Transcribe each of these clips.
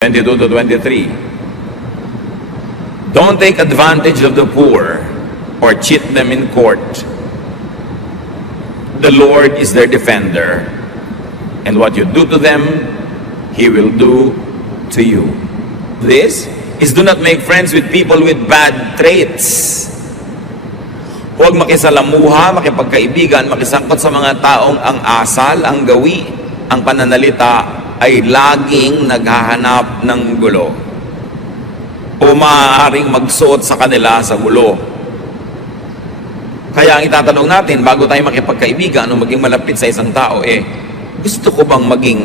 22 to 23. Don't take advantage of the poor or cheat them in court. The Lord is their defender, and what you do to them, He will do to you. This is do not make friends with people with bad traits. Huwag makisalamuha, makipagkaibigan, makisangkot sa mga taong ang asal, ang gawi, ang pananalita ay laging naghahanap ng gulo o maaaring magsuot sa kanila sa gulo. Kaya ang itatanong natin bago tayo makipagkaibigan o maging malapit sa isang tao, gusto ko bang maging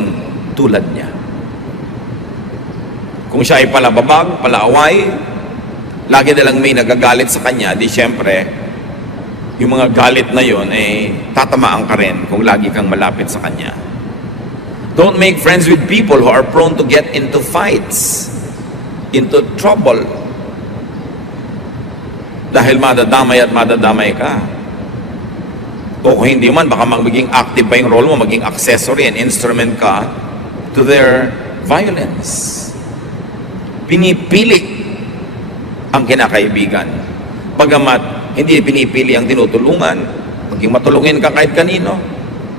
tulad niya? Kung siya ay palababag, palaaway, lagi nalang may nagagalit sa kanya, di syempre, yung mga galit na yun, tatamaan ka rin kung lagi kang malapit sa kanya. Don't make friends with people who are prone to get into fights, into trouble. Dahil madadamay at madadamay ka. O kung hindi man, baka magiging active pa yung role mo, maging accessory and instrument ka to their violence. Pinipili ang kinakaibigan. Bagamat hindi pinipili ang tinutulungan, maging matulungin ka kahit kanino,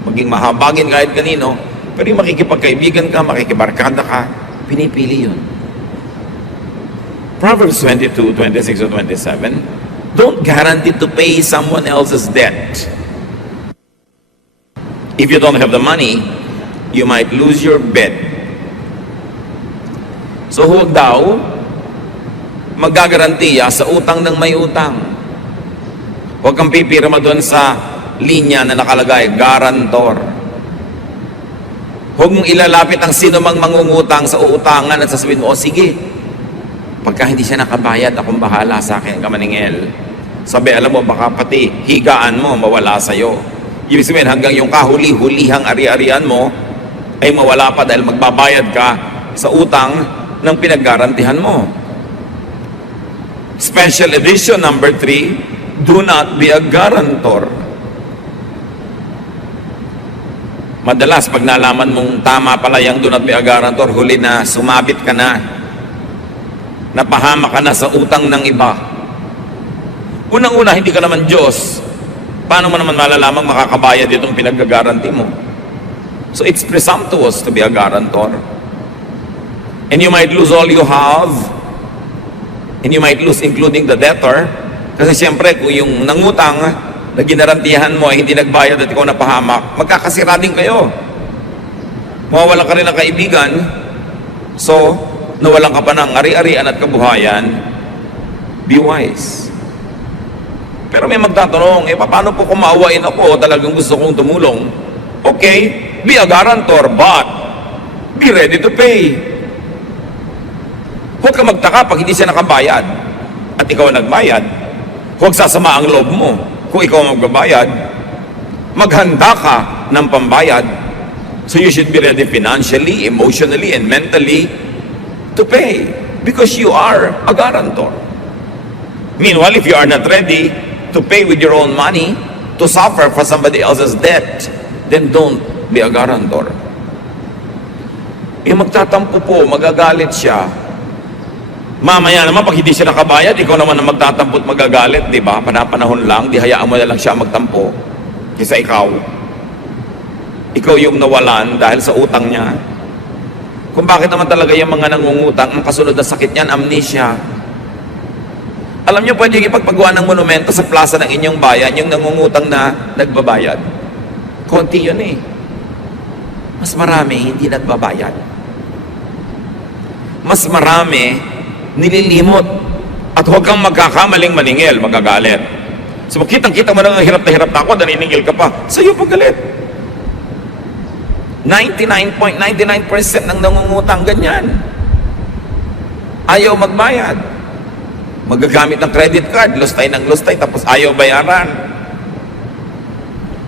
maging mahabagin kahit kanino, pero yung makikipagkaibigan ka, makikibarkada ka, pinipili yun. Proverbs 22, 26 to 27, don't guarantee to pay someone else's debt. If you don't have the money, you might lose your bed. So huwag daw magagarantiya sa utang ng may utang. Huwag kang pipirma doon sa linya na nakalagay, garantor. Huwag mong ilalapit ang sino mang mangungutang sa uutangan at sasabihin mo, sige, pagka hindi siya nakabayad, akong bahala sa akin, kamaningel. Sabi, alam mo, baka pati higaan mo mawala sa'yo. Ibig sabihin, hanggang yung kahuli-hulihang ari-arian mo ay mawala pa dahil magbabayad ka sa utang ng pinaggarantihan mo. Special edition number 3, do not be a guarantor. Madalas, pag nalaman mong tama pala yung do not be a guarantor, huli na, sumabit ka na, napahama ka na sa utang ng iba. Unang-una, hindi ka naman Diyos. Paano mo naman malalamang makakabayad itong pinag-garanti mo? So it's presumptuous to be a guarantor. And you might lose all you have, and you might lose including the debtor, kasi siyempre kung yung nangutang na ginarantihan mo ay hindi nagbayad at ikaw napahamak, magkakasira din kayo. Mawawalan ka rin ng kaibigan, so nawalan ka pa ng ari-arian at kabuhayan. Be wise. Pero may magtatanong, paano po kung maawain ako o talagang gusto kong tumulong? Okay, be a guarantor, but be ready to pay. Huwag ka magtaka pag hindi siya nakabayad at ikaw nagbayad. Huwag sasama ang loob mo kung ikaw magbabayad. Maghanda ka ng pambayad. So you should be ready financially, emotionally, and mentally to pay because you are a guarantor. Meanwhile, if you are not ready to pay with your own money, to suffer for somebody else's debt, then don't be a guarantor. Magtatampo po, magagalit siya. Mamaya naman, pag hindi siya nakabayad, ikaw naman ang magtatampo at magagalit, di ba? Panapanahon lang, di hayaan mo na lang siya magtampo. Kaysa ikaw. Ikaw yung nawalan dahil sa utang niya. Kung bakit naman talaga yung mga nangungutang, ang kasunod na sakit niyan, amnesia. Alam niyo, pwede yung ipagpagawa ng monumento sa plaza ng inyong bayan, yung nangungutang na nagbabayad. Konti yun Mas marami hindi nagbabayad. Mas marami nililimot. At huwag kang magkakamaling maningil, magagalit. So kitang-kita mo na hirap na ako, naniningil ka pa, sa'yo pagalit. 99.99% ng nangungutang ganyan. Ayaw magbayad. Magagamit ng credit card, lustay ng lustay, tapos ayaw bayaran.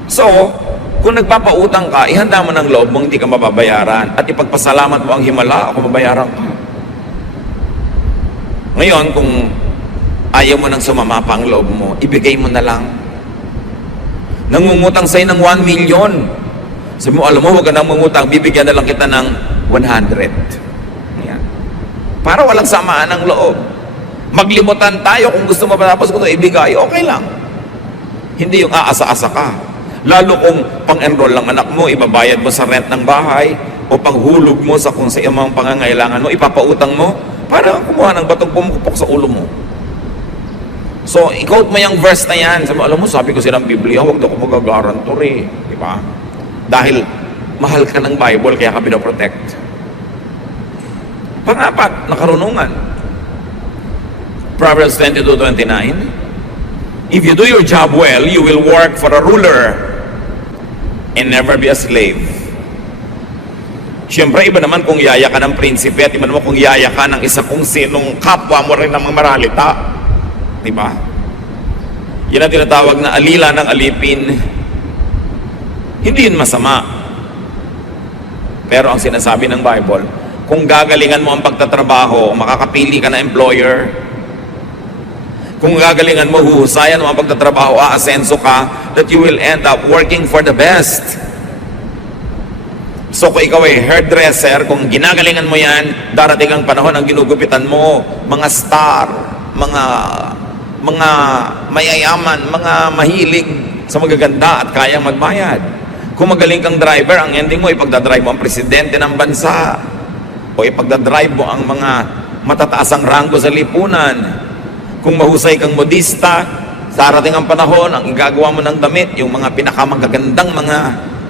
So, kung nagpapautang ka, ihanda mo ng loob mong hindi ka mababayaran at ipagpasalamat mo ang himala, ako mabayaran ka. Ngayon, kung ayaw mo nang sumama pa ang loob mo, ibigay mo na lang. Nangungutang sa'yo ng 1 million. Sabi mo, alam mo, huwag ka nang mangutang, bibigyan na lang kita ng 100. Yan. Para walang samaan ng loob. Maglimutan tayo kung gusto mo matapos ko ito ibigay, okay lang. Hindi yung aasa-asa ka. Lalo kung pang-enroll lang anak mo, ibabayad mo sa rent ng bahay, o panghulog mo sa kung sa iyong pangangailangan mo, ipapautang mo, para kumuha ng batong pumupok sa ulo mo. So, i-quote mo yung verse na yan. Sabi, alam mo, sabi ko silang Biblia, huwag daw ko magagarantor eh. Diba? Dahil mahal ka ng Bible, kaya ka pinoprotect. Pang-apat, nakarunungan. Proverbs 22:29. If you do your job well, you will work for a ruler and never be a slave. Siyempre, iba naman kung yaya ka ng prinsipe at iba naman kung yaya ka ng isa kung sinong kapwa mo rin ng mga maralita. Diba? Yan ang tinatawag na alila ng alipin. Hindi yun masama. Pero ang sinasabi ng Bible, kung gagalingan mo ang pagtatrabaho, makakapili ka na employer. Kung gagalingan mo, huhusayan mo ang pagtatrabaho, aasenso ka, that you will end up working for the best. So kung ikaw ay hairdresser, kung ginagalingan mo yan, darating ang panahon ang ginugupitan mo, mga star, mga mayayaman, mga mahilig sa magaganda at kayang magbayad. Kung magaling kang driver, ang ending mo, ipagdadrive mo ang presidente ng bansa, o ipagdadrive mo ang mga matataasang ranggo sa lipunan. Kung mahusay kang modista, darating ang panahon, ang igagawa mo ng damit, yung mga pinakamagagandang mga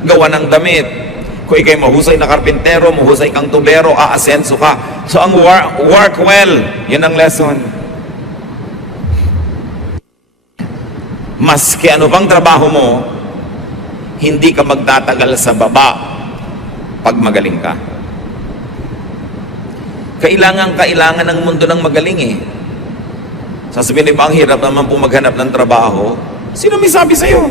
gawa ng damit. Kung ikay mahusay na karpintero, mahusay kang tubero, aasenso ka. So ang work well, yun ang lesson. Maski ano bang trabaho mo, hindi ka magtatagal sa baba pag magaling ka. Kailangan ng mundo ng magaling eh. Sasabihin ba, ang hirap naman po maghanap ng trabaho? Sino may sabi sa'yo?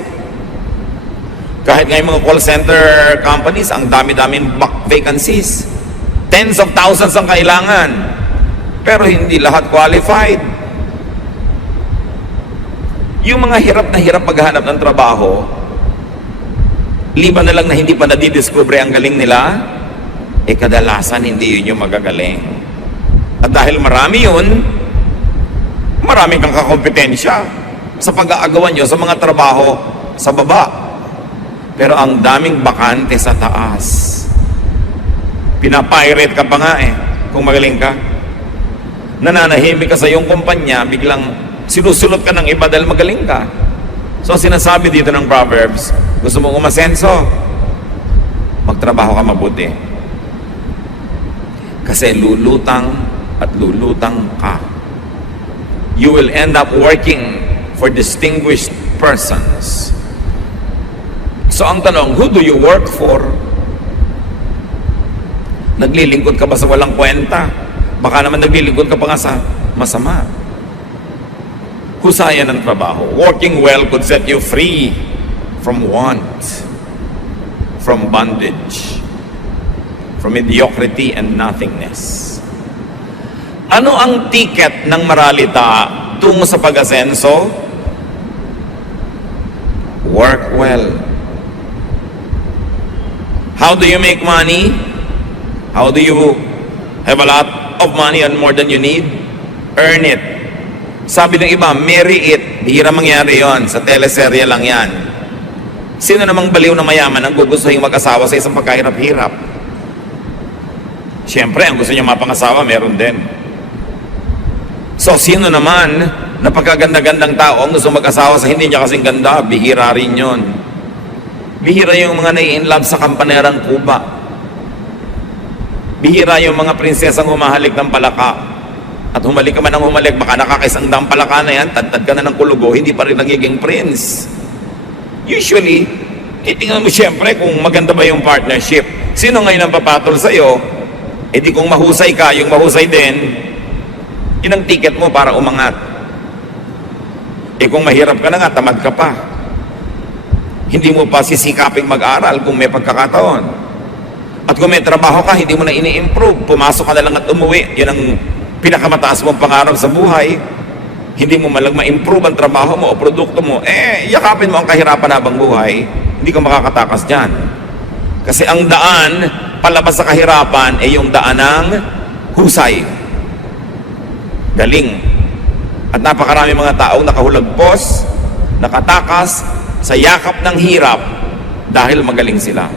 Kahit ngayon mga call center companies, ang dami-daming vacancies. Tens of thousands ang kailangan. Pero hindi lahat qualified. Yung mga hirap na hirap maghanap ng trabaho, liban na lang na hindi pa nadidiscover ang galing nila, kadalasan hindi yun yung magagaling. At dahil marami yun, marami kang kakompetensya sa pag-aagawan nyo sa mga trabaho sa baba. Pero ang daming bakante sa taas. Pinapirate ka pa nga kung magaling ka. Nananahimik ka sa iyong kumpanya, biglang sinusulot ka ng iba dahil magaling ka. So sinasabi dito ng Proverbs, gusto mong umasenso, magtrabaho ka mabuti. Kasi lulutang at lulutang ka. You will end up working for distinguished persons. So ang tanong, who do you work for? Naglilingkod ka ba sa walang kwenta? Baka naman naglilingkod ka pa nga sa masama. Husaya ng trabaho. Working well could set you free from want, from bondage, from mediocrity and nothingness. Ano ang ticket ng maralita tungo sa pag-asenso? Work well. How do you make money? How do you have a lot of money and more than you need? Earn it. Sabi ng iba, marry it. Bihira mangyari yon. Sa teleserye lang yan. Sino namang baliw na mayaman ang gugustuhin mag-asawa sa isang pagkahirap-hirap? Siyempre, ang gusto niya mapangasawa, meron din. So, sino naman na pagkaganda-gandang tao ang gusto mag-asawa sa hindi niya kasing ganda? Bihira rin yun. Bihira yung mga nai-inlove sa kampanerang Cuba. Bihira yung mga prinsesang humahalik ng palaka. At humalik ka man ng humalik, baka nakakaisang daang palaka na yan, tad ka na ng kulugo, hindi pa rin nagiging prince. Usually, titingnan mo siyempre kung maganda ba yung partnership. Sino ngayon ang papatol sa'yo? Di kung mahusay ka, yung mahusay din, yun ang ticket mo para umangat. Kung mahirap ka na nga, tamad ka pa. Hindi mo pa sisikaping mag-aral kung may pagkakataon. At kung may trabaho ka, hindi mo na ini-improve. Pumasok ka na lang at umuwi. Yun ang pinakamataas mong pangarap sa buhay. Hindi mo malang ma-improve ang trabaho mo o produkto mo. Yakapin mo ang kahirapan habang buhay. Hindi ka makakatakas dyan. Kasi ang daan palabas sa kahirapan yung daan ng husay. galing. At napakarami mga taong nakahulagpos, nakatakas sa yakap ng hirap dahil magaling sila.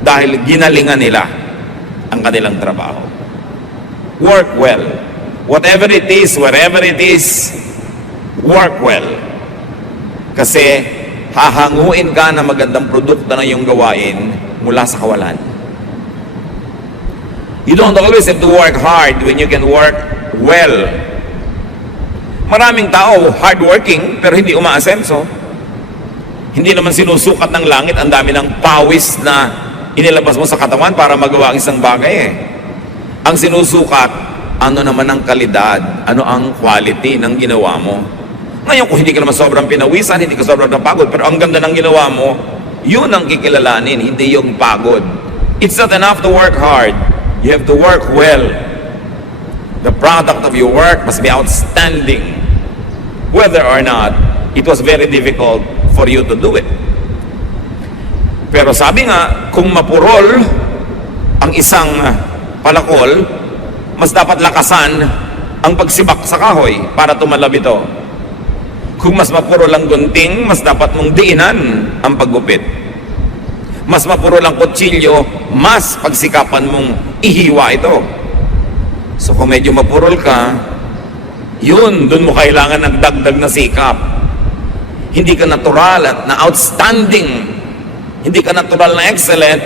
Dahil ginalingan nila ang kanilang trabaho. Work well. Whatever it is, wherever it is, work well. Kasi hahanguin ka na magandang produkto na iyong gawain mula sa kawalan. You don't always have to work hard when you can work well. Maraming tao hardworking pero hindi umaasenso. Hindi naman sinusukat ng langit ang dami ng pawis na inilabas mo sa katawan para magawa ang isang bagay eh. Ang sinusukat, ano naman ang kalidad, ano ang quality ng ginawa mo. Ngayon kung hindi ka naman sobrang pinawisan, hindi ka sobrang napagod, pero ang ganda ng ginawa mo, yun ang kikilalanin, hindi yung pagod. It's not enough to work hard. You have to work well. The product of your work must be outstanding. Whether or not it was very difficult for you to do it. Pero sabi nga, kung mapurol ang isang palakol, mas dapat lakasan ang pagsibak sa kahoy para tumalab ito. Kung mas mapurol ang gunting, mas dapat mong diinan ang paggupit. Mas mapurol ang kutsilyo, mas pagsikapan mong ihiwa ito. So kung medyo mapurol ka, yun, dun mo kailangan ng dagdag na sikap. Hindi ka natural at na outstanding. Hindi ka natural na excellent,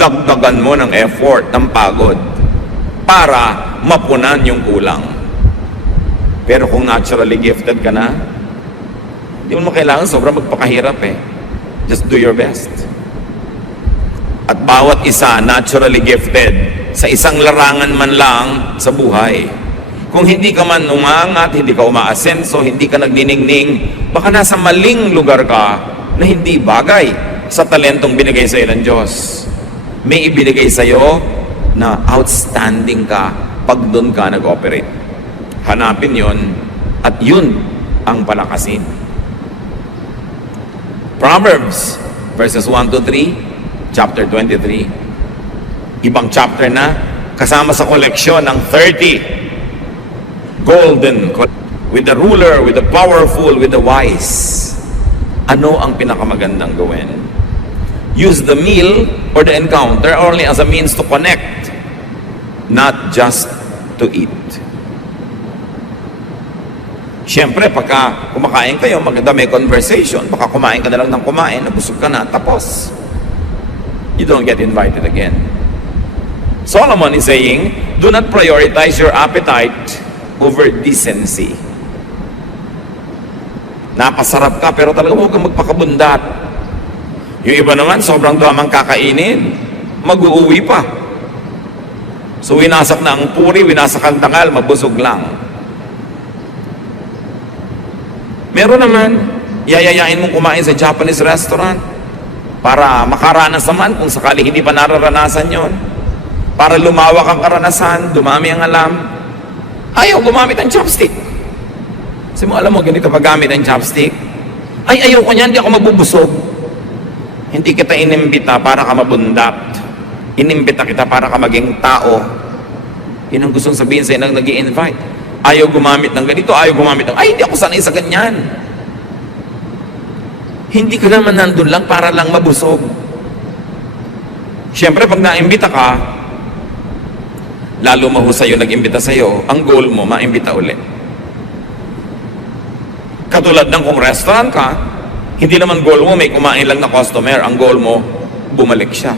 dagdagan mo ng effort, ng pagod para mapunan yung kulang. Pero kung naturally gifted ka na, hindi mo kailangan sobrang magpakahirap eh. Just do your best. At bawat isa naturally gifted sa isang larangan man lang sa buhay. Kung hindi ka man umangat, hindi ka umaasenso, hindi ka nagniningning, baka nasa maling lugar ka na hindi bagay sa talentong binigay sa iyo ng Diyos. May ibinigay sa iyo na outstanding ka pag doon ka nag-operate. Hanapin yon at yun ang palakasin. Proverbs verses 1 to 3, chapter 23. Ibang chapter na, kasama sa koleksyon ng 30 golden, with the ruler, with the powerful, with the wise. Ano ang pinakamagandang gawin? Use the meal or the encounter only as a means to connect, not just to eat. Siyempre, pagka kumakain kayo, maganda may conversation. Baka kumain ka na lang ng kumain, nabusog ka na, tapos. You don't get invited again. Solomon is saying, do not prioritize your appetite over decency. Napasarap ka pero talaga huwag kang magpakabundat. Yung iba naman sobrang damang kakainin, mag-uuwi pa. So winasak na ang puri, winasak ang tangal, mabusog lang. Meron naman, yayayain mong kumain sa Japanese restaurant para makaranas naman kung sakali hindi pa nararanasan yon. Para lumawak ang karanasan, dumami ang alam. Ayaw gumamit ng chopstick. Kasi mo alam mo, ganito paggamit ng chopstick. Ay, ayaw ko niyan, hindi ako mabubusog. Hindi kita inimbita para ka mabundat. Inimbita kita para ka maging tao. Yun ang gustong sabihin sa inang nag-i-invite. Ayaw gumamit ng ganito, ayaw gumamit ng, ay, hindi ako sanay sa ganyan. Hindi ka naman nandun lang para lang mabusog. Siyempre, pag naimbita ka, lalo mahusay yung nag-imbita sa'yo, ang goal mo, maimbita ulit. Katulad ng kung restaurant ka, hindi naman goal mo, may kumain lang na customer, ang goal mo, bumalik siya.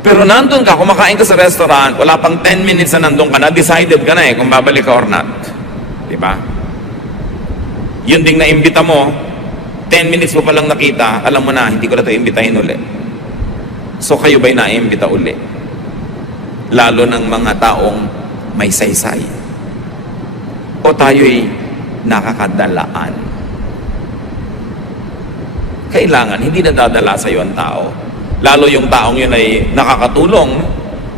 Pero nandun ka, kumakain ka sa restaurant, wala pang 10 minutes na nandun ka na, decided ka na kung babalik ka or not. Diba? Yun ding naimbita mo, 10 minutes mo palang nakita, alam mo na, hindi ko na ito imbitahin ulit. So kayo ba'y naimbita ulit? Lalo ng mga taong may saysay. O tayo'y nakakadalaan. Kailangan, hindi nadadala sa iyo ang tao. Lalo yung taong yun ay nakakatulong,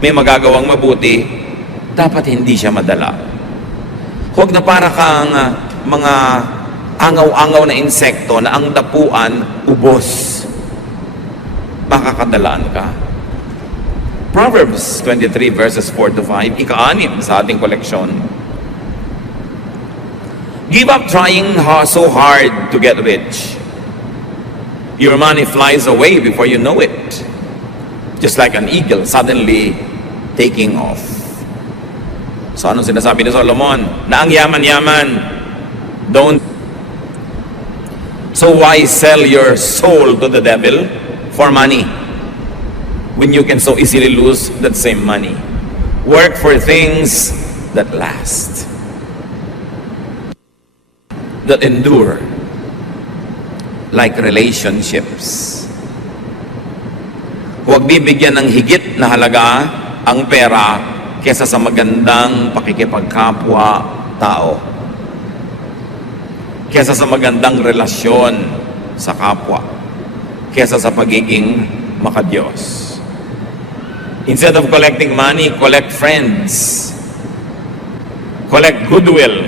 may magagawang mabuti, dapat hindi siya madala. Huwag na para kang mga angaw-angaw na insekto na ang dapuan, ubos. Makakadalaan ka. Proverbs 23 verses 4 to 5, ika-anim sa ating koleksyon. Give up trying so hard to get rich. Your money flies away before you know it. Just like an eagle suddenly taking off. So anong sinasabi ni Solomon? Na ang yaman-yaman, don't. So why sell your soul to the devil for money when you can so easily lose that same money? Work for things that last, that endure, like relationships. Huwag bibigyan ng higit na halaga ang pera kesa sa magandang pakikipagkapwa-tao, kesa sa magandang relasyon sa kapwa, kesa sa pagiging makadiyos. Instead of collecting money, collect friends. Collect goodwill.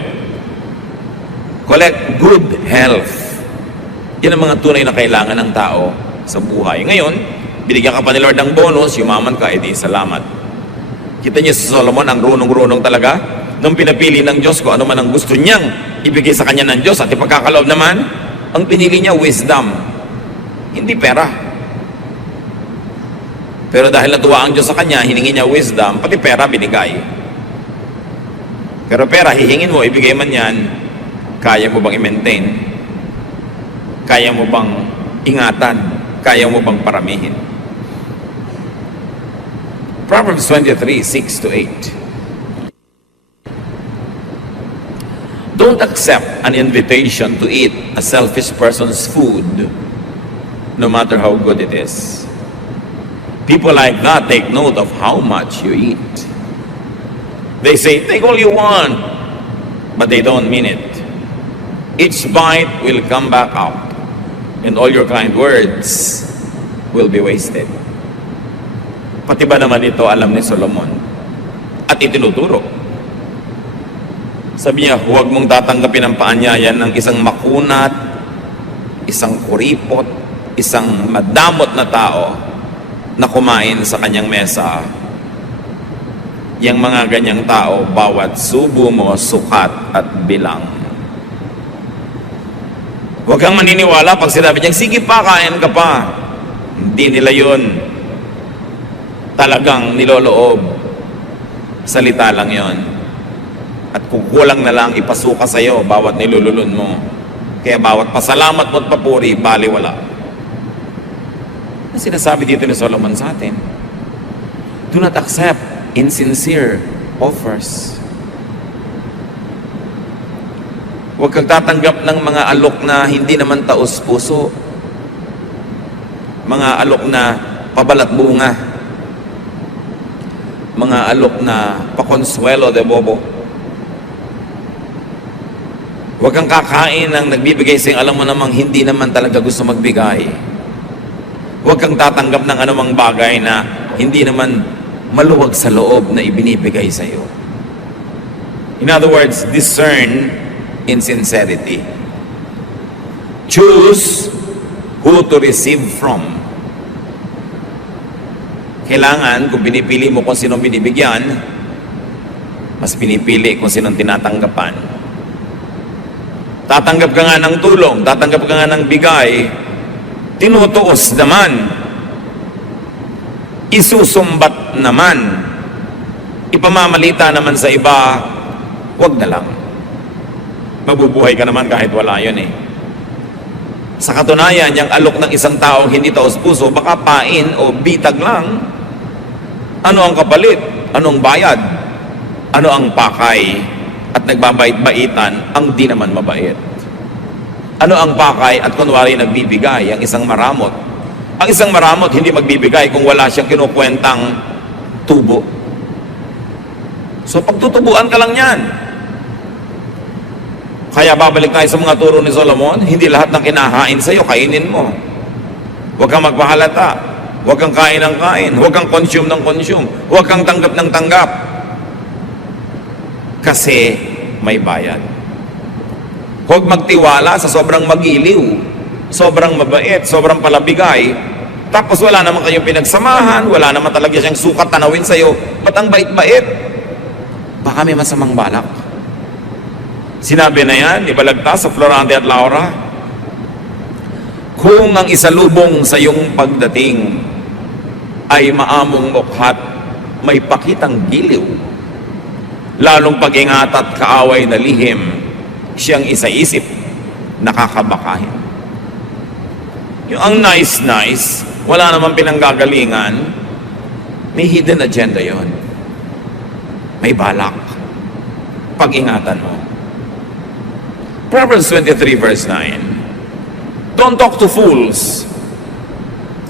Collect good health. Yan ang mga tunay na kailangan ng tao sa buhay. Ngayon, binigyan ka pa ni Lord ng bonus, yumaman ka, edi salamat. Kita niyo si Solomon, ang runong-runong talaga. Nung pinapili ng Diyos ko, ano man ang gusto niyang ibigay sa kanya ng Diyos at ipagkakaloob naman, ang pinili niya, wisdom. Hindi pera. Pero dahil natuwa ang Diyos sa kanya, hiningi niya wisdom, pati pera binigay. Pero pera, hihingin mo, ibigay man yan, kaya mo bang i-maintain? Kaya mo bang ingatan? Kaya mo bang paramihin? Proverbs 23, 6 to 8. Don't accept an invitation to eat a selfish person's food, no matter how good it is. People like that take note of how much you eat. They say, take all you want, but they don't mean it. Each bite will come back up, and all your kind words will be wasted. Pati ba naman ito alam ni Solomon? At itinuturo. Sabi niya, huwag mong tatanggapin ang paanyayan ng isang makunat, isang kuripot, isang madamot na tao na kumain sa kanyang mesa. Yang mga ganyang tao, bawat subo mo, sukat at bilang. Huwag kang maniniwala pag sinabi niya, sige pa, kain ka pa. Hindi nila yun. Talagang niloloob. Salita lang yon. At kukulang na lang ipasuka sa'yo bawat nilululun mo. Kaya bawat pasalamat mo at papuri, baliwala. Ang sinasabi dito ni Solomon sa atin, do not accept insincere offers. Huwag kang tatanggap ng mga alok na hindi naman taos puso. Mga alok na pabalat bunga. Mga alok na pakonsuelo de bobo. Huwag kang kakain ng nagbibigay sa'yo, alam mo namang hindi naman talaga gusto magbigay. Huwag kang tatanggap ng anumang bagay na hindi naman maluwag sa loob na ibinibigay sa iyo. In other words, discern insincerity. Choose who to receive from. Kailangan, kung pinipili mo kung sinong binibigyan, mas pinipili kung sinong tinatanggapan. Tatanggap ka nga ng tulong, tatanggap ka nga ng bigay, tinutuos naman, isusumbat naman, ipamamalita naman sa iba, wag na lang. Mabubuhay ka naman kahit wala yun eh. Sa katunayan, yung alok ng isang tao hindi taos puso, baka pain o bitag lang. Ano ang kapalit? Anong bayad? Ano ang pakay? At nagbabait-baitan ang di naman mabait. Ano ang pakay at kunwari nagbibigay? Ang isang maramot. Ang isang maramot hindi magbibigay kung wala siyang kinukwentang tubo. So pagtutubuan ka lang yan. Kaya babalik tayo sa mga turo ni Solomon, hindi lahat ng kinahain sa'yo, kainin mo. Huwag kang magpahalata. Huwag kang kain ng kain. Huwag kang consume ng consume. Huwag kang tanggap ng tanggap. Kasi may bayad. Huwag magtiwala sa sobrang magiliw, sobrang mabait, sobrang palabigay, Tapos wala naman kayong pinagsamahan, wala naman talaga siyang sukat tanawin sa'yo. Ba't ang bait-bait? Baka may masamang balak. Sinabi na yan, ibalagtas sa Florante at Laura, kung ang isalubong sa iyong pagdating ay maamong mukhat, may pakitang giliw, lalong pag-ingat at kaaway na lihim, siyang isa-isip, nakakabakahin. Yung ang nice, wala namang pinanggagalingan, may hidden agenda yon. May balak. Pag-ingatan mo. Proverbs 23 verse 9. Don't talk to fools.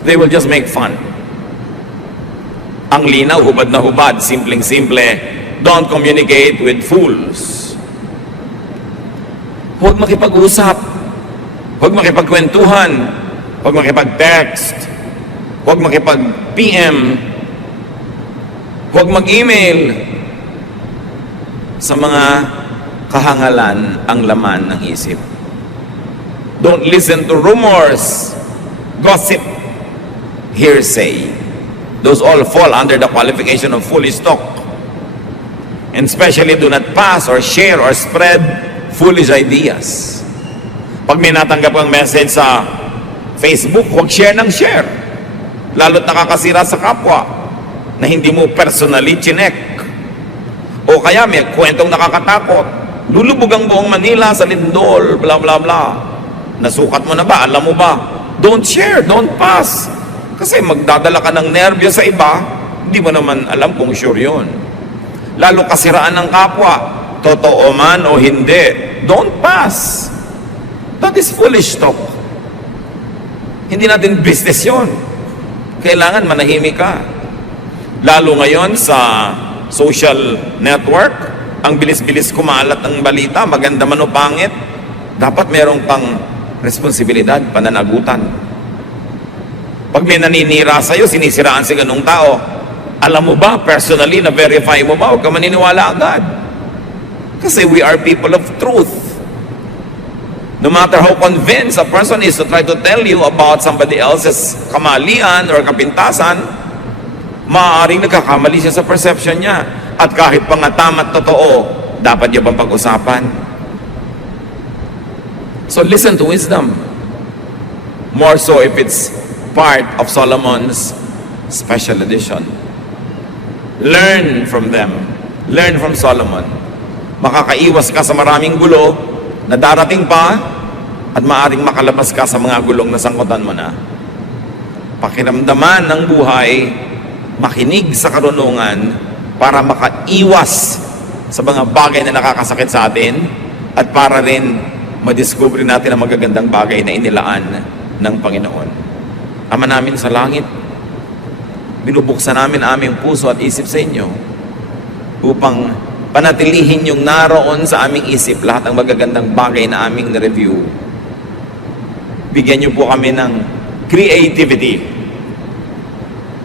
They will just make fun. Ang linaw, hubad na hubad, simpleng-simple. Don't communicate with fools. Huwag makipag-usap. Huwag makipagkwentuhan. Huwag makipag-text. Huwag makipag-PM. Huwag mag-email. Sa mga kahangalan ang laman ng isip. Don't listen to rumors, gossip, hearsay. Those all fall under the qualification of foolish talk. And especially do not pass or share or spread foolish ideas. Pag may natanggap kang message sa Facebook, huwag share ng share. Lalo't nakakasira sa kapwa na hindi mo personally chinek. O kaya may kwentong nakakatakot. Lulubog ang buong Manila sa lindol, bla bla bla. Nasukat mo na ba? Alam mo ba? Don't share, don't pass. Kasi magdadala ka ng nervyo sa iba, hindi mo naman alam kung sure yun. Lalo kasiraan ng kapwa, totoo man o hindi, don't pass. That is foolish talk. Hindi natin business yun. Kailangan manahimik ka. Lalo ngayon sa social network, ang bilis-bilis kumalat ng balita, maganda man o pangit, dapat merong pang responsibilidad, pananagutan. Pag may naninira sa'yo, sinisiraan si ganung tao, alam mo ba, personally, na-verify mo ba, huwag ka maniniwala agad. Kasi we are people of truth. No matter how convinced a person is to try to tell you about somebody else's kamalian or kapintasan, maaaring nagkakamali siya sa perception niya. At kahit pa nga tama't totoo, dapat niya bang pag-usapan? So listen to wisdom. More so if it's part of Solomon's special edition. Learn from them. Learn from Solomon. Makakaiwas ka sa maraming gulo na darating pa at maaaring makalabas ka sa mga gulong na sangkutan mo na. Pakiramdaman ng buhay, makinig sa karunungan para makaiwas sa mga bagay na nakakasakit sa atin at para rin madiscover natin ang magagandang bagay na inilaan ng Panginoon. Ama namin sa langit, binubuksan namin aming puso at isip sa inyo upang panatilihin yung naroon sa aming isip lahat ng magagandang bagay na aming na-review. Bigyan niyo po kami ng creativity,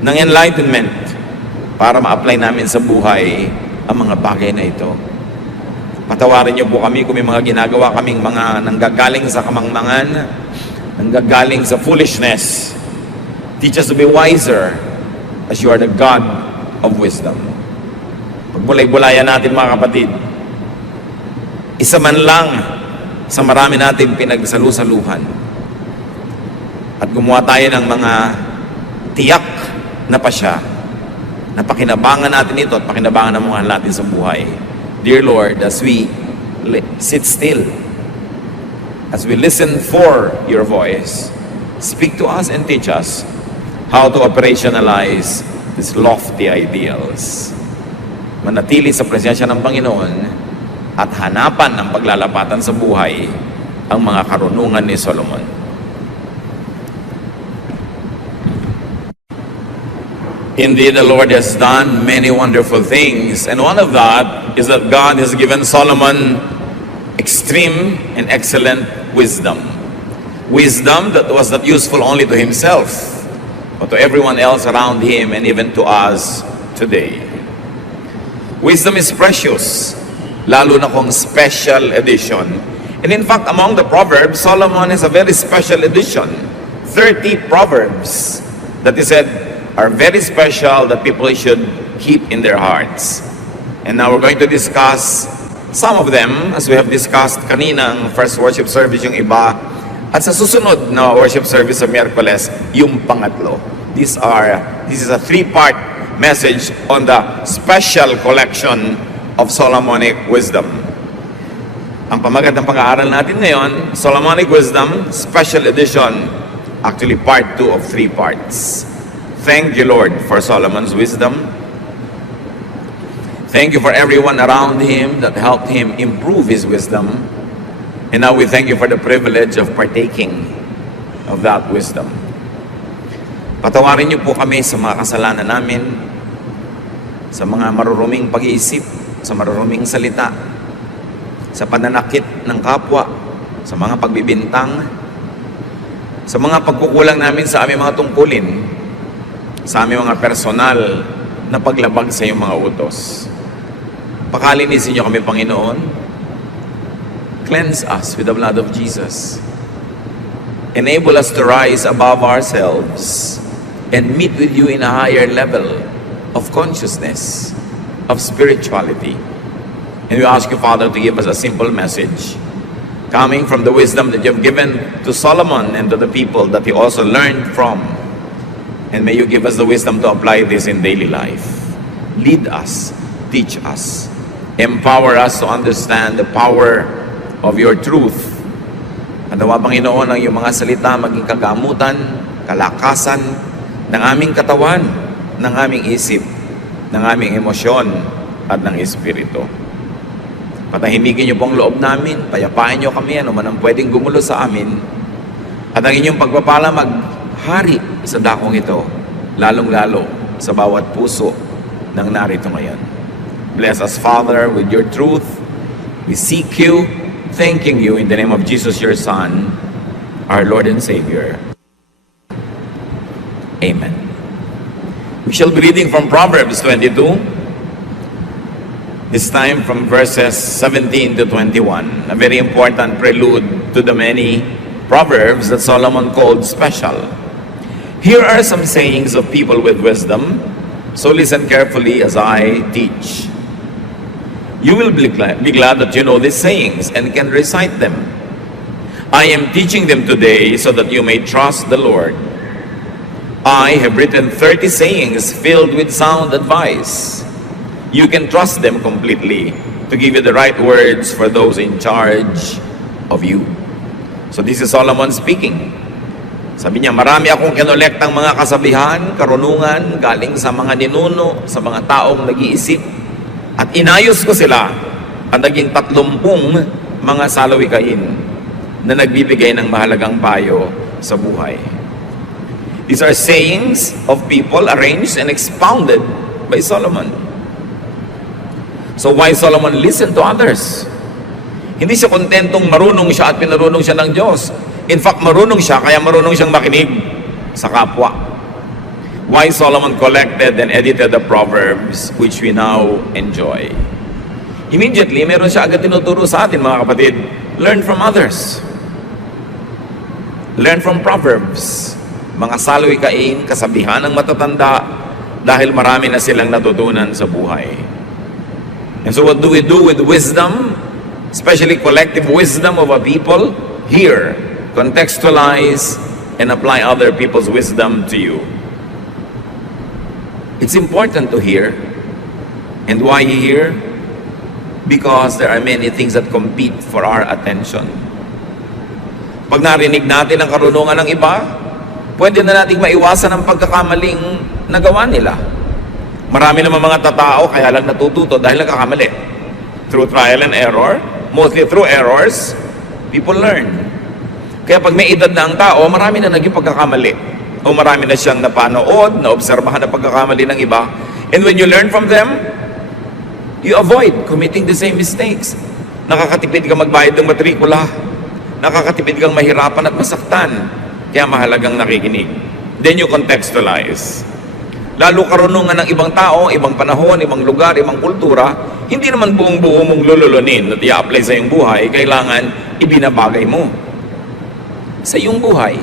ng enlightenment para ma-apply namin sa buhay ang mga bagay na ito. Patawarin niyo po kami kung may mga ginagawa kaming mga nanggagaling sa kamangmangan, nanggagaling sa foolishness. Teach us to be wiser as you are the God of wisdom. Pagbulay-bulayan natin mga kapatid, isa man lang sa marami natin pinagsalu-saluhan at gumawa tayo ng mga tiyak na pasya na pakinabangan natin ito at pakinabangan ng mga natin sa buhay. Dear Lord, as we sit still, as we listen for your voice, speak to us and teach us how to operationalize these lofty ideals. Manatili sa presensya ng Panginoon at hanapan ng paglalapatan sa buhay ang mga karunungan ni Solomon. Indeed, the Lord has done many wonderful things, and one of that is that God has given Solomon extreme and excellent wisdom. Wisdom that was not useful only to himself, but to everyone else around him and even to us today. Wisdom is precious, lalo na kung special edition. And in fact, among the Proverbs, Solomon has a very special edition. 30 Proverbs that he said are very special that people should keep in their hearts. And now we're going to discuss some of them as we have discussed kanina ang first worship service yung iba. At sa susunod na worship service sa Miyerkules, yung pangatlo. This is a three-part message on the special collection of Solomonic wisdom. Ang pamagat ng pag-aaral natin ngayon, Solomonic Wisdom, Special Edition, actually part 2 of 3 parts. Thank you, Lord, for Solomon's wisdom. Thank you for everyone around him that helped him improve his wisdom. And now we thank you for the privilege of partaking of that wisdom. Patawarin niyo po kami sa mga kasalanan namin, sa mga maruruming pag-iisip, sa maruruming salita, sa pananakit ng kapwa, sa mga pagbibintang, sa mga pagkukulang namin sa aming mga tungkulin, sa aming mga personal na paglabag sa iyong mga utos. Pakalinisin niyo kami, Panginoon. Cleanse us with the blood of Jesus. Enable us to rise above ourselves and meet with you in a higher level of consciousness, of spirituality. And we ask you, Father, to give us a simple message coming from the wisdom that you have given to Solomon and to the people that he also learned from. And may you give us the wisdom to apply this in daily life. Lead us, teach us, empower us to understand the power of your truth. At nawa, Panginoon, ang iyong mga salita maging kagamutan, kalakasan ng aming katawan, ng aming isip, ng aming emosyon, at ng espiritu. Patahimikin niyo pong loob namin, payapain niyo kami, ano man ang pwedeng gumulo sa amin, at ang inyong pagpapala maghari sa dakong ito, lalong-lalo sa bawat puso ng narito ngayon. Bless us, Father, with your truth. We seek you, thanking you in the name of Jesus, your Son, our Lord and Savior. Amen. We shall be reading from Proverbs 22, this time from verses 17 to 21, a very important prelude to the many Proverbs that Solomon called special. Here are some sayings of people with wisdom, so listen carefully as I teach. You will be glad that you know these sayings and can recite them. I am teaching them today so that you may trust the Lord. I have written 30 sayings filled with sound advice. You can trust them completely to give you the right words for those in charge of you. So this is Solomon speaking. Sabi niya, marami akong kinolektang mga kasabihan, karunungan, galing sa mga ninuno, sa mga taong nag-iisip. At inayos ko sila at naging 30 mga salawikain na nagbibigay ng mahalagang payo sa buhay. These are sayings of people arranged and expounded by Solomon. So why Solomon listened to others? Hindi siya kontentong marunong siya at pinarunong siya ng Diyos. In fact, marunong siya kaya marunong siyang makinig sa kapwa. Why Solomon collected and edited the Proverbs which we now enjoy. Immediately, meron siya agad tinuturo sa atin, mga kapatid. Learn from others. Learn from Proverbs. Mga salawikain, kasabihan ng matatanda dahil marami na silang natutunan sa buhay. And so what do we do with wisdom? Especially collective wisdom of a people? Hear, contextualize, and apply other people's wisdom to you. It's important to hear. And why hear? Because there are many things that compete for our attention. Pag narinig natin ang karunungan ng iba, pwede na nating maiwasan ang pagkakamaling nagawa nila. Marami naman mga tatao kaya lang natututo dahil nagkakamali. Through trial and error, mostly through errors, people learn. Kaya pag may edad na ang tao, marami na naging pagkakamali. O marami na siyang napanood, naobserbahan na pagkakamali ng iba. And when you learn from them, you avoid committing the same mistakes. Nakakatipid kang magbayad ng matrikula. Nakakatipid kang mahirapan at masaktan. Kaya mahalagang nakikinig. Then you contextualize. Lalo karunungan ng ibang tao, ibang panahon, ibang lugar, ibang kultura, hindi naman buong-buo mong lululunin at i-apply sa iyong buhay, kailangan ibinabagay mo sa iyong buhay,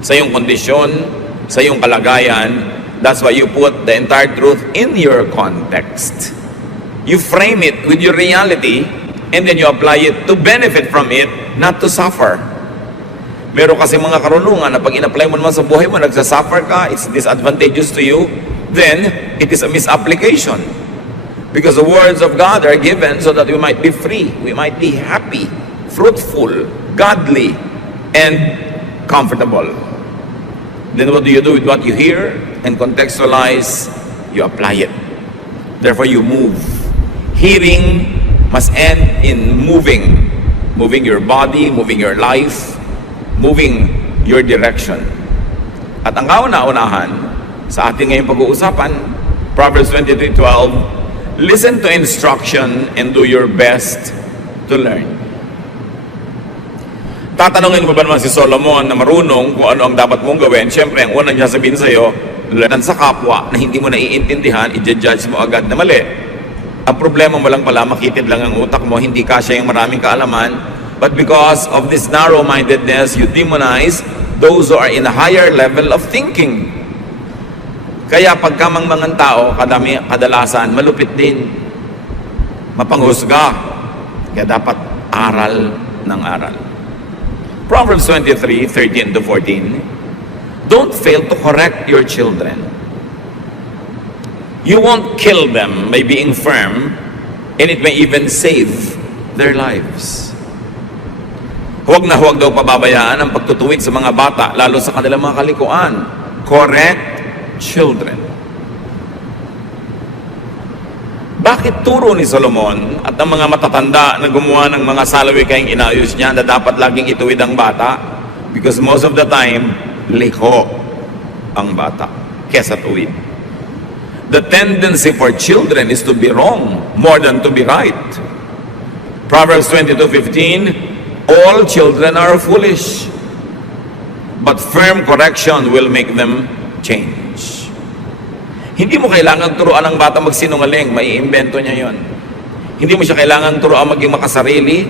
sa iyong kondisyon, sa iyong kalagayan. That's why you put the entire truth in your context. You frame it with your reality, and then you apply it to benefit from it, not to suffer. Meron kasi mga karunungan na pag in-apply mo naman sa buhay mo, nagsasuffer ka, it's disadvantageous to you, then it is a misapplication. Because the words of God are given so that we might be free, we might be happy, fruitful, godly, and comfortable. Then what do you do with what you hear and contextualize? You apply it. Therefore you move. Hearing must end in moving. Moving your body, moving your life, moving your direction. At ang kauna-unahan sa ating ngayong pag-uusapan, Proverbs 23:12, listen to instruction and do your best to learn. Tatanungin mo ba naman si Solomon na marunong kung ano ang dapat mong gawin? Siyempre, ang unang niya sabihin sa iyo, lanan sa kapwa na hindi mo naiintindihan, i-judge mo agad na mali. Ang problema mo lang pala, makitid lang ang utak mo, hindi kasya yung maraming kaalaman. But because of this narrow-mindedness, you demonize those who are in a higher level of thinking. Kaya pagkamang mga tao, kadalasan, malupit din. Mapanghusga. Kaya dapat aral ng aral. Proverbs 23:13-14. Don't fail to correct your children. You won't kill them by being firm, and it may even save their lives. Huwag na huwag daw pababayaan ang pagtutuwid sa mga bata, lalo sa kanilang mga kalikuan. Correct children. Bakit turo ni Solomon at ang mga matatanda na gumawa ng mga salawikayang inayos niya na dapat laging ituwid ang bata? Because most of the time, liko ang bata kesa tuwid. The tendency for children is to be wrong more than to be right. Proverbs 22:15, all children are foolish, but firm correction will make them change. Hindi mo kailangan turuan ang bata magsinungaling, may iimbento niya yon. Hindi mo siya kailangan turuan maging makasarili,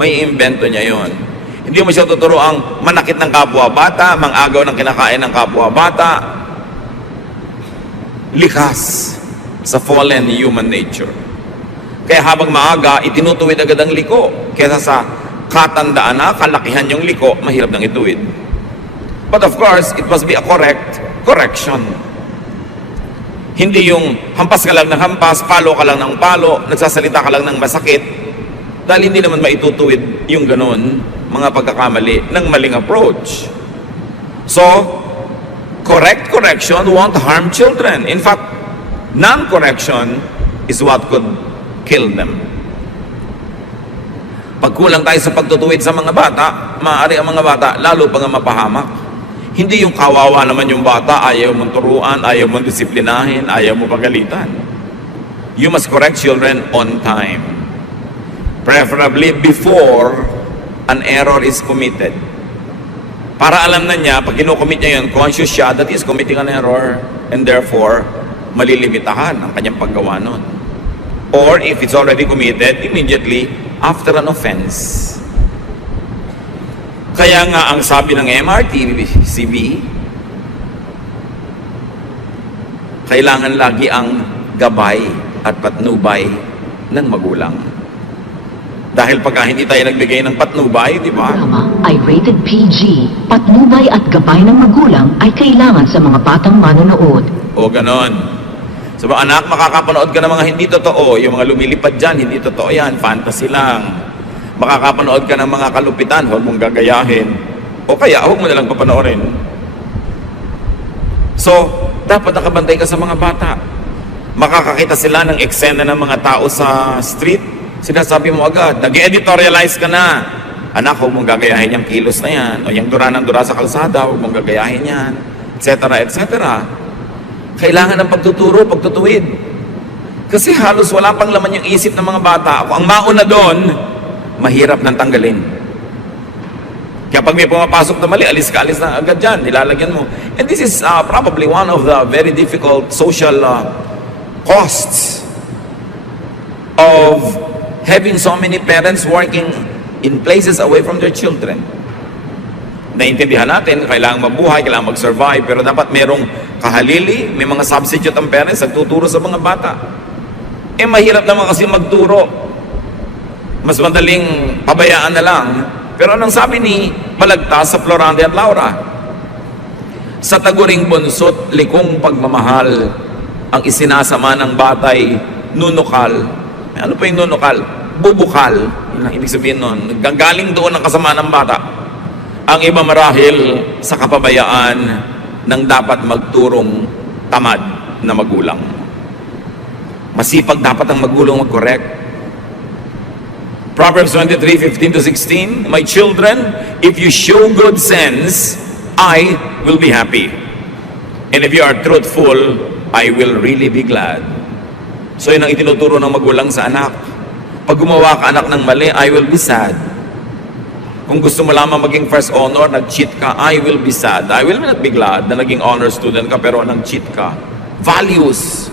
may iimbento niya yon. Hindi mo siya tuturuan manakit ng kapwa-bata, mangagaw ng kinakain ng kapwa-bata. Likas sa fallen human nature. Kaya habang maaga, itinutuwid agad ang liko. Kesa sa katandaan na, kalakihan yung liko, mahirap nang ituwid. But of course, it must be a correction. Hindi yung hampas ka lang ng hampas, palo ka lang ng palo, nagsasalita ka lang ng masakit. Dahil hindi naman maitutuwid yung ganun, mga pagkakamali ng maling approach. So, correction won't harm children. In fact, non-correction is what could kill them. Pag kulang tayo sa pagtutuwid sa mga bata, maaari ang mga bata lalo pang mapahamak. Hindi yung kawawa naman yung bata, ayaw mong turuan, ayaw mong disiplinahin, ayaw mo pagalitan. You must correct children on time. Preferably before an error is committed. Para alam na niya, pag kinukomit niya yun, conscious siya that is committing an error, and therefore, malilimitahan ang kanyang paggawa nun. Or if it's already committed, immediately after an offense. Kaya nga ang sabi ng MRTCB, kailangan lagi ang gabay at patnubay ng magulang. Dahil pagka hindi tayo nagbigay ng patnubay, di ba? Programa ay rated PG. Patnubay at gabay ng magulang ay kailangan sa mga batang manonood. O ganon. So anak, makakapanood ka ng mga hindi totoo. Yung mga lumilipad dyan, hindi totoo yan. Fantasy lang. Makakapanood ka ng mga kalupitan, huwag mong gagayahin. O kaya, huwag mo nalang papanoorin. So, dapat nakabantay ka sa mga bata. Makakakita sila ng eksena ng mga tao sa street. Sinasabi mo agad, nag-editorialize ka na. Anak, huwag mong gagayahin yung kilos na yan. O yung dura ng dura sa kalsada, huwag mong gagayahin yan. Etc. etc. Kailangan ng pagtuturo, pagtutuwid. Kasi halos wala pang laman yung isip ng mga bata. Kung ang mauna doon, mahirap nang tanggalin. Kaya pag may pumapasok na mali, alis na agad dyan, nilalagyan mo. And this is probably one of the very difficult social costs of having so many parents working in places away from their children. naiintindihan natin, kailangan mabuhay, kailangan mag-survive, pero dapat merong kahalili, may mga substitute ang parents, nagtuturo sa mga bata. Mahirap naman kasi magturo. Mas madaling pabayaan na lang. Pero anong sabi ni Balagtas sa Florante at Laura? Sa taguring bunso't likong pagmamahal, ang isinasama ng batay, nunukal. Ano pa yung nunukal? Bubukal. Yun ang ibig sabihin nun. Gagaling doon ang kasama ng bata. Ang iba marahil sa kapabayaan ng dapat magturong tamad na magulang. Masipag dapat ang magulang mag-correct. Proverbs 23:15-16, My children, if you show good sense, I will be happy. And if you are truthful, I will really be glad. So yun ang itinuturo ng magulang sa anak. Pag gumawa ka anak ng mali, I will be sad. Kung gusto mo lamang maging first honor, nag-cheat ka, I will be sad. I will not be glad na naging honor student ka pero nag-cheat ka. Values.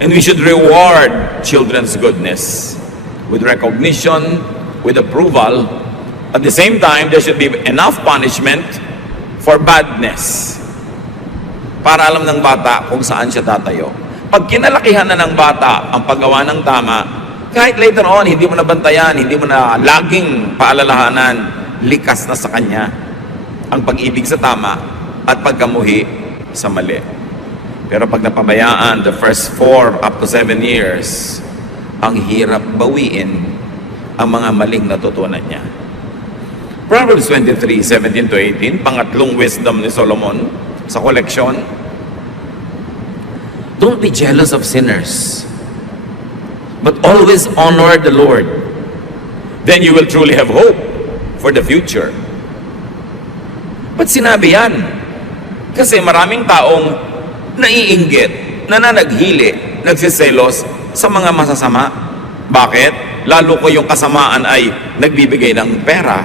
And we should reward children's goodness with recognition, with approval. At the same time, there should be enough punishment for badness para alam ng bata kung saan siya tatayo. Pag kinalakihan na ng bata ang paggawa ng tama, kahit later on, hindi mo na bantayan, hindi mo na laging paalalahanan, likas na sa kanya ang pag-ibig sa tama at pagkamuhi sa mali. Pero pag napabayaan, the first 4 up to 7 years, ang hirap bawiin ang mga maling natutunan niya. Proverbs 23:17-18, pangatlong wisdom ni Solomon sa koleksyon. Don't be jealous of sinners, but always honor the Lord. Then you will truly have hope for the future. Ba't sinabi yan? Kasi maraming taong naiinggit, nananaghili, nagsiselos sa mga masasama. Bakit? Lalo ko yung kasamaan ay nagbibigay ng pera.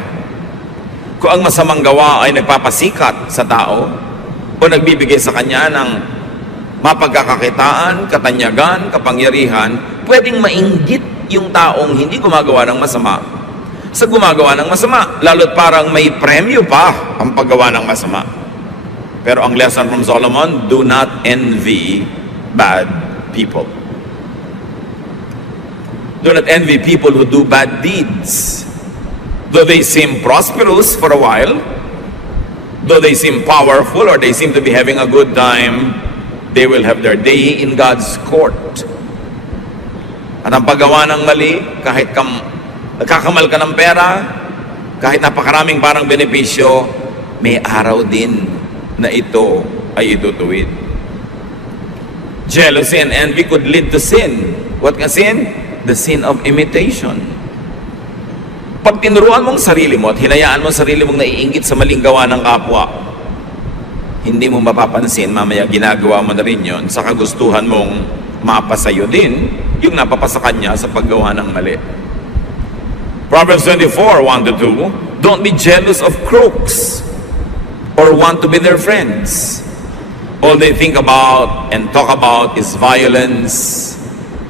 Kung ang masamang gawa ay nagpapasikat sa tao o nagbibigay sa kanya ng mapagkakakitaan, katanyagan, kapangyarihan, pwedeng mainggit yung taong hindi gumagawa ng masama sa gumagawa ng masama. Lalo't parang may premyo pa ang paggawa ng masama. Pero ang lesson from Solomon, do not envy bad people. Do not envy people who do bad deeds. Though they seem prosperous for a while, though they seem powerful or they seem to be having a good time, they will have their day in God's court. At ang paggawa ng mali, kahit nagkakamal ka ng pera, kahit napakaraming parang benepisyo, may araw din na ito ay itutuwid. Jealousy and envy could lead to sin. What ka sin? The sin of imitation. Pag tinuruan mong sarili mo at hinayaan mo sarili mong naiinggit sa maling gawa ng kapwa, hindi mo mapapansin, mamaya ginagawa mo na rin yun sa kagustuhan mong mapasayo din yung napapasa kanya sa paggawa ng mali. Proverbs 24:1-2, don't be jealous of crooks or want to be their friends. All they think about and talk about is violence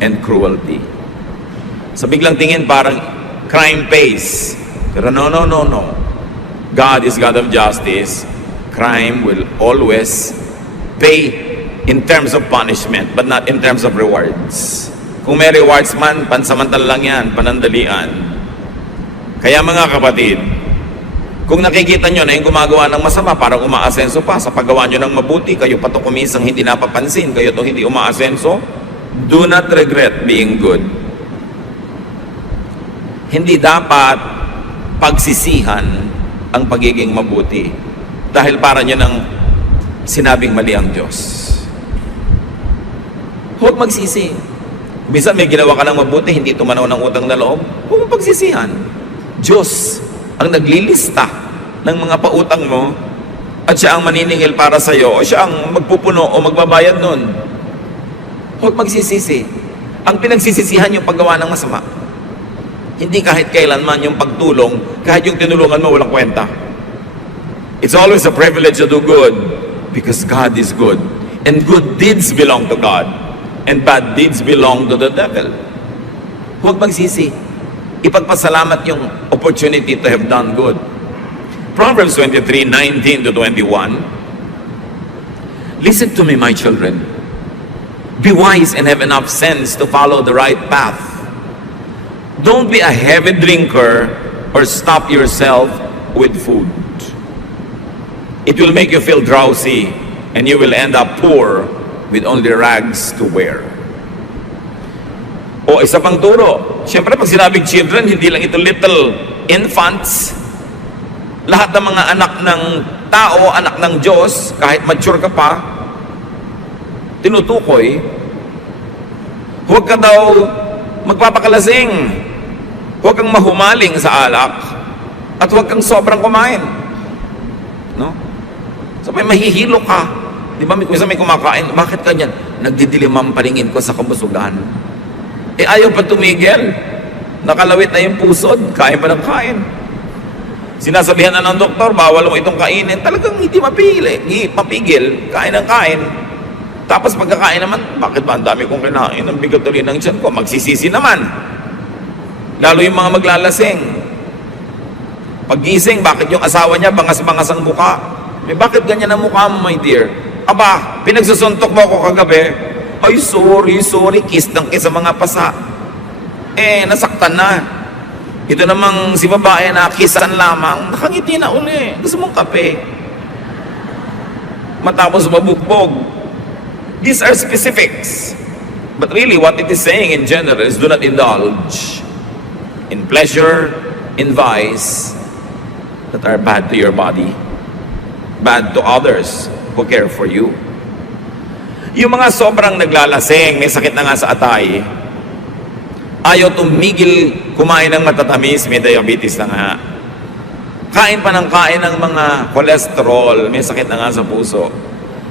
and cruelty. Sa biglang tingin parang crime pays. Pero no. God is God of justice. Crime will always pay in terms of punishment, but not in terms of rewards. Kung may rewards man, pansamantala lang yan, panandalian. Kaya mga kapatid, kung nakikita nyo na yung gumagawa ng masama, parang umaasenso pa, sa paggawa nyo ng mabuti, kayo pa to kumisang hindi napapansin, kayo to hindi umaasenso, do not regret being good. Hindi dapat pagsisihan ang pagiging mabuti dahil para nyo nang sinabing mali ang Diyos. Huwag magsisi. Minsan may ginawa ka ng mabuti, hindi tumanaw ng utang na loob, huwag mong pagsisihan. Diyos ang naglilista ng mga pautang mo at siya ang maniningil para sa iyo o siya ang magpupuno o magbabayad nun. Huwag magsisisi. Ang pinagsisisihan yung paggawa ng masama. Hindi kahit kailanman yung pagtulong, kahit yung tinulungan mo walang kwenta. It's always a privilege to do good because God is good. And good deeds belong to God. And bad deeds belong to the devil. Huwag magsisi. Ipagpasalamat yung opportunity to have done good. Proverbs 23:19 to 21. Listen to me, my children. Be wise and have enough sense to follow the right path. Don't be a heavy drinker or stop yourself with food. It will make you feel drowsy and you will end up poor with only rags to wear. O isa pang turo. Siyempre pag sinabing children, hindi lang ito little infants. Lahat ng mga anak ng tao, anak ng Diyos, kahit mature ka pa, tinutukoy, huwag ka daw magpapakalasing, huwag kang mahumaling sa alak, at huwag kang sobrang kumain. No? So may mahihilo ka. Di ba, minsan may kumakain, bakit ganyan? Nagdidilim ang paningin ko sa kabusugan. Ayaw pa tumigil. Nakalawit na yung pusod, kain pa ng kain. Sinasabihan na ng doktor, bawal mo itong kainin. Talagang hindi mapigil, kain ng kain. Tapos pagkakain naman, bakit ba ang dami kong kinain? Ang bigat tuloy ng tiyan ko, magsisisi naman. Lalo yung mga maglalasing. Paggising, bakit yung asawa niya bangas-bangas ang mukha? Bakit ganyan ang mukha mo, my dear? Aba, pinagsusuntok mo ako kagabi. Ay, sorry, kiss ng kiss sa mga pasa. Nasaktan na. Ito namang si babae na kisan lamang, nakangiti na uli. Gusto mong kape. Matapos mabugbog. These are specifics. But really, what it is saying in general is do not indulge in pleasure, in vice that are bad to your body, bad to others who care for you. Yung mga sobrang naglalasing, may sakit na nga sa atay, ayaw tumigil kumain ng matatamis, may diabetes na nga. Kain pa ng kain ng mga cholesterol, may sakit na nga sa puso.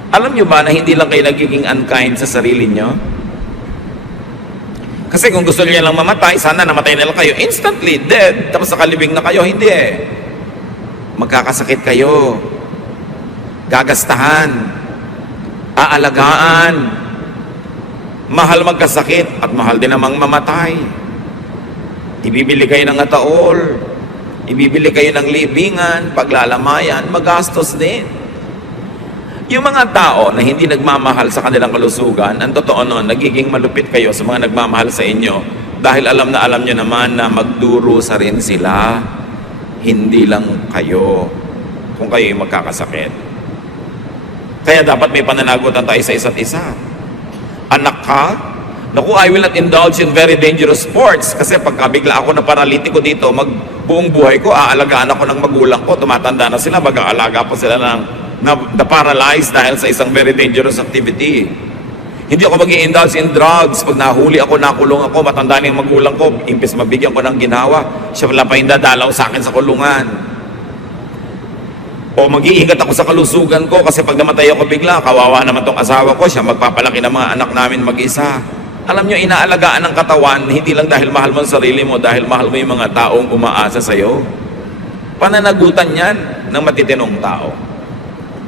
Alam nyo ba na hindi lang kayo nagiging unkind sa sarili nyo? Kasi kung gusto niyo lang mamatay, sana namatay na lang kayo. Instantly, dead. Tapos nakalibing na kayo. Hindi Magkakasakit kayo. Gagastahan. Aalagaan. Mahal magkasakit at mahal din namang mamatay. Ibibili kayo ng ataol. Ibibili kayo ng libingan, paglalamayan, magastos din. Yung mga tao na hindi nagmamahal sa kanilang kalusugan, ang totoo nun, nagiging malupit kayo sa mga nagmamahal sa inyo dahil alam nyo naman na magdurusa rin sila. Hindi lang kayo kung kayo yung magkakasakit. Kaya dapat may pananagutan tayo sa isa't isa. Anak ka? Naku, I will not indulge in very dangerous sports kasi pagka bigla ako na paralitiko dito, buong buhay ko, aalagaan ako ng magulang ko, tumatanda na sila, mag-aalaga pa sila ng na-paralyzed dahil sa isang very dangerous activity. Hindi ako mag-i-indulge in drugs. Pag nahuli ako, nakulong ako, matanda na yung magulang ko, impis mabigyan ko ng ginawa, siya wala pa yung dadalaw sa akin sa kulungan. O mag-iingat ako sa kalusugan ko kasi pag namatay ako bigla, kawawa naman tong asawa ko, siya magpapalaki ng mga anak namin mag-isa. Alam nyo, inaalagaan ng katawan, hindi lang dahil mahal mo ang sarili mo, dahil mahal mo yung mga taong umaasa sa'yo. Pananagutan yan ng matitinong tao.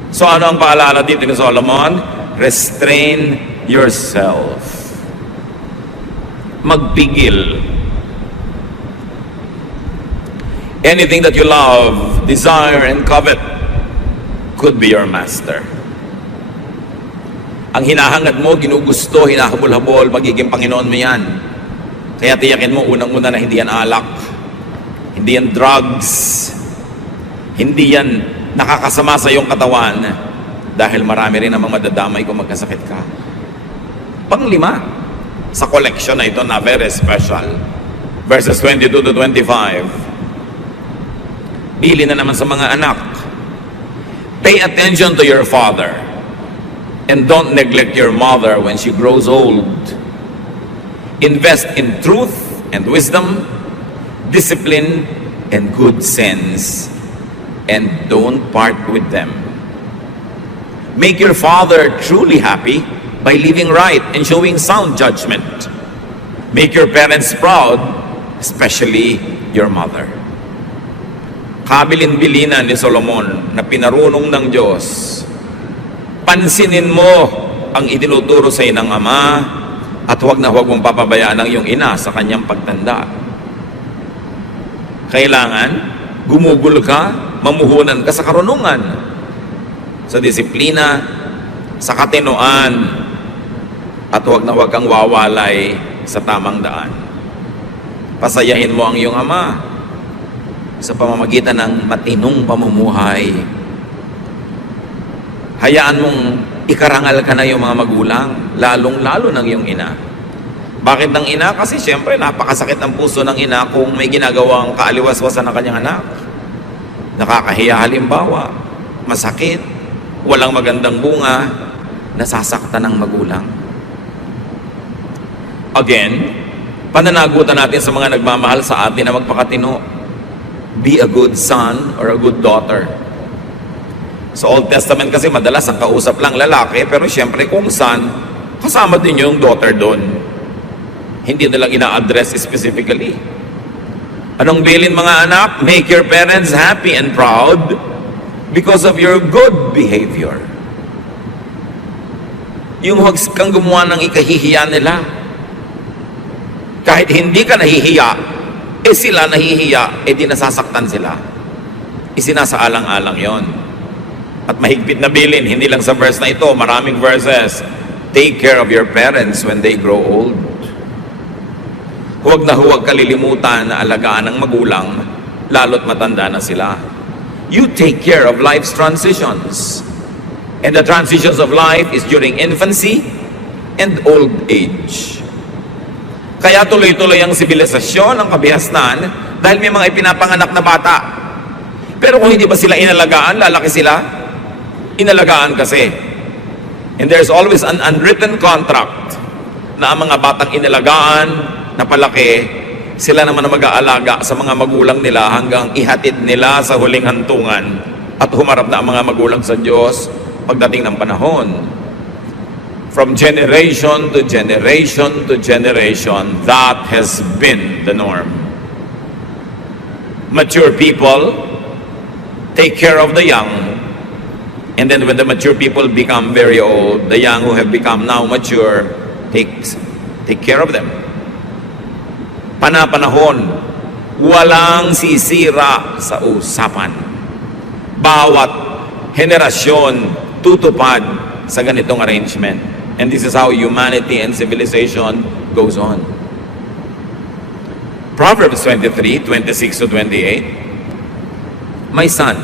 So ano ang paalala dito ni Solomon? Restrain yourself. Magpigil. Anything that you love, desire, and covet could be your master. Ang hinahangad mo, ginugusto, hinahabol-habol, magiging Panginoon mo yan. Kaya tiyakin mo unang-una na hindi yan alak, hindi yan drugs, hindi yan nakakasama sa iyong katawan dahil marami rin namang madadamay kung magkasakit ka. Panglima, sa collection na ito na very special, verses 22 to 25, bili na naman sa mga anak. Pay attention to your father and don't neglect your mother when she grows old. Invest in truth and wisdom, discipline and good sense, and don't part with them. Make your father truly happy by living right and showing sound judgment. Make your parents proud, especially your mother. Kabilin-bilinan ni Solomon na pinarunong ng Diyos. Pansinin mo ang itinuturo sa ng ama at huwag na huwag mong papabayaan ang iyong ina sa kanyang pagtanda. Kailangan gumugol ka mamuhunan ka sa karunungan, sa disiplina, sa katinoan, at huwag na huwag kang wawalay sa tamang daan. Pasayahin mo ang iyong ama sa pamamagitan ng matinong pamumuhay. Hayaan mong ikarangal ka na yung mga magulang, lalong-lalo ng iyong ina. Bakit ng ina? Kasi siyempre napakasakit ang puso ng ina kung may ginagawang kaaliwas-wasan ng kanyang anak. Nakakahiya halimbawa, masakit, walang magandang bunga, nasasaktan ng magulang. Again, pananagutan natin sa mga nagmamahal sa atin na magpakatino. Be a good son or a good daughter. Sa Old Testament kasi madalas ang kausap lang lalaki, pero siyempre kung son, kasama din yung daughter doon. Hindi nilang ina-address specifically. Anong bilin mga anak? Make your parents happy and proud because of your good behavior. Yung huwag kang gumawa ng ikahihiya nila. Kahit hindi ka nahihiya, sila nahihiya, di nasasaktan sila. Isinasaalang-alang yon. At mahigpit na bilin, hindi lang sa verse na ito, maraming verses. Take care of your parents when they grow old. Huwag na huwag kalilimutan na alagaan ng magulang, lalo't matanda na sila. You take care of life's transitions. And the transitions of life is during infancy and old age. Kaya tuloy-tuloy ang sibilisasyon, ang kabihasnan, dahil may mga ipinapanganak na bata. Pero kung hindi ba sila inalagaan, lalaki sila? Inalagaan kasi. And there's always an unwritten contract na ang mga batang inalagaan, na palaki, sila naman ang mag-aalaga sa mga magulang nila hanggang ihatid nila sa huling hantungan at humarap na ang mga magulang sa Diyos pagdating ng panahon. From generation to generation to generation, that has been the norm. Mature people take care of the young, and then when the mature people become very old, the young who have become now mature take care of them. Panapanahon, walang sisira sa usapan. Bawat henerasyon tutupad sa ganitong arrangement. And this is how humanity and civilization goes on. Proverbs 23, 26 to 28. My son,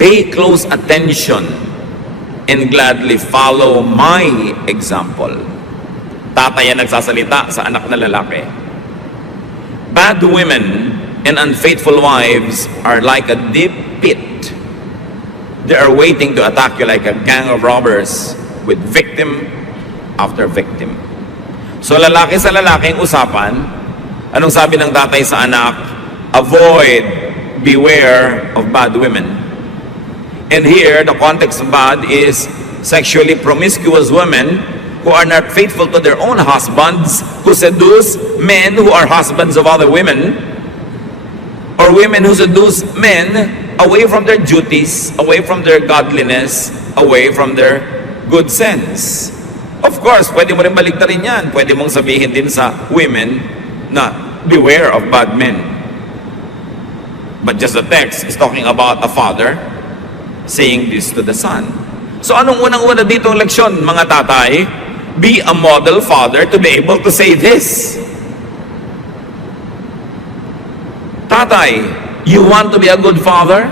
pay close attention and gladly follow my example. Tatay ang nagsasalita sa anak na lalaki. Bad women and unfaithful wives are like a deep pit. They are waiting to attack you like a gang of robbers with victim after victim. So lalaki sa lalaking usapan, anong sabi ng tatay sa anak? Avoid, beware of bad women. And here, the context of bad is sexually promiscuous women who are not faithful to their own husbands, who seduce men who are husbands of other women, or women who seduce men away from their duties, away from their godliness, away from their good sense. Of course, pwede mo rin baligtarin yan. Pwede mong sabihin din sa women na beware of bad men. But just the text is talking about a father saying this to the son. So anong unang-una dito ang leksyon, mga tatay? Be a model father to be able to say this. Tatay, you want to be a good father?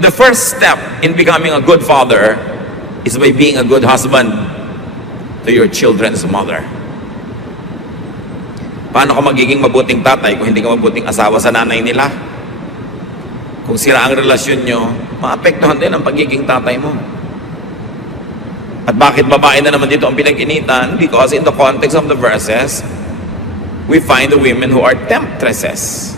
The first step in becoming a good father is by being a good husband to your children's mother. Paano ka magiging mabuting tatay kung hindi ka mabuting asawa sa nanay nila? Kung sira ang relasyon nyo, maapektuhan din ang pagiging tatay mo. At bakit babae na naman dito ang pinag-initan? Because in the context of the verses, we find the women who are temptresses.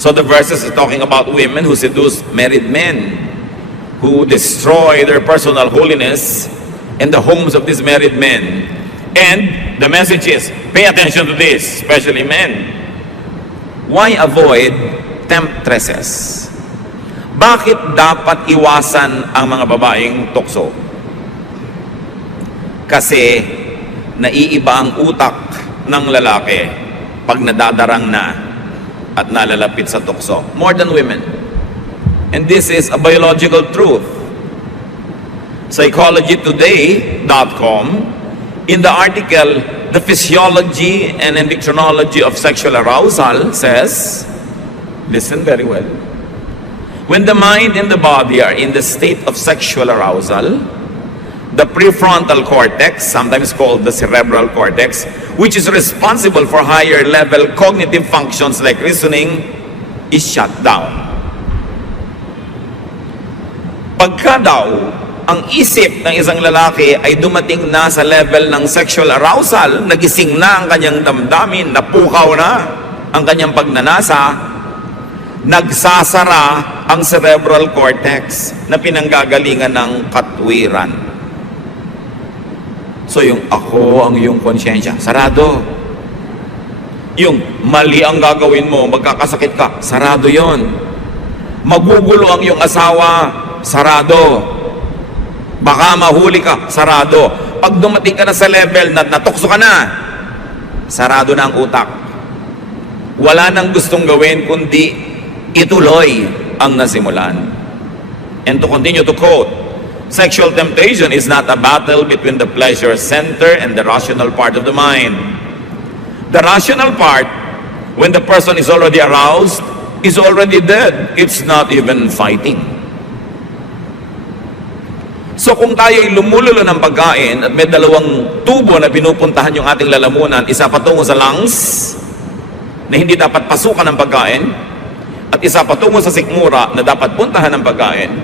So the verses is talking about women who seduce married men, who destroy their personal holiness in the homes of these married men. And the message is, pay attention to this, especially men. Why avoid temptresses? Bakit dapat iwasan ang mga babaeng tukso? Kasi naiiba ang utak ng lalaki pag nadadarang na at nalalapit sa tukso. More than women. And this is a biological truth. PsychologyToday.com, in the article, The Physiology and Endocrinology of Sexual Arousal, says, listen very well, when the mind and the body are in the state of sexual arousal, the prefrontal cortex, sometimes called the cerebral cortex, which is responsible for higher level cognitive functions like reasoning, is shut down. Pagka daw, ang isip ng isang lalaki ay dumating na sa level ng sexual arousal, nagising na ang kanyang damdamin, napukaw na ang kanyang pagnanasa, nagsasara ang cerebral cortex na pinanggagalingan ng katwiran. So yung ako ang iyong konsyensya, sarado. Yung mali ang gagawin mo, magkakasakit ka, sarado yon. Magugulo ang iyong asawa, sarado. Baka mahuli ka, sarado. Pag dumating ka na sa level na natukso ka na, sarado na ang utak. Wala nang gustong gawin kundi ituloy ang nasimulan. And to continue to quote, sexual temptation is not a battle between the pleasure center and the rational part of the mind. The rational part, when the person is already aroused, is already dead. It's not even fighting. So kung tayo'y lumululo ng pagkain at may dalawang tubo na pinupuntahan yung ating lalamunan, isa patungo sa lungs na hindi dapat pasukan ng pagkain, at isa patungo sa sikmura na dapat puntahan ng pagkain,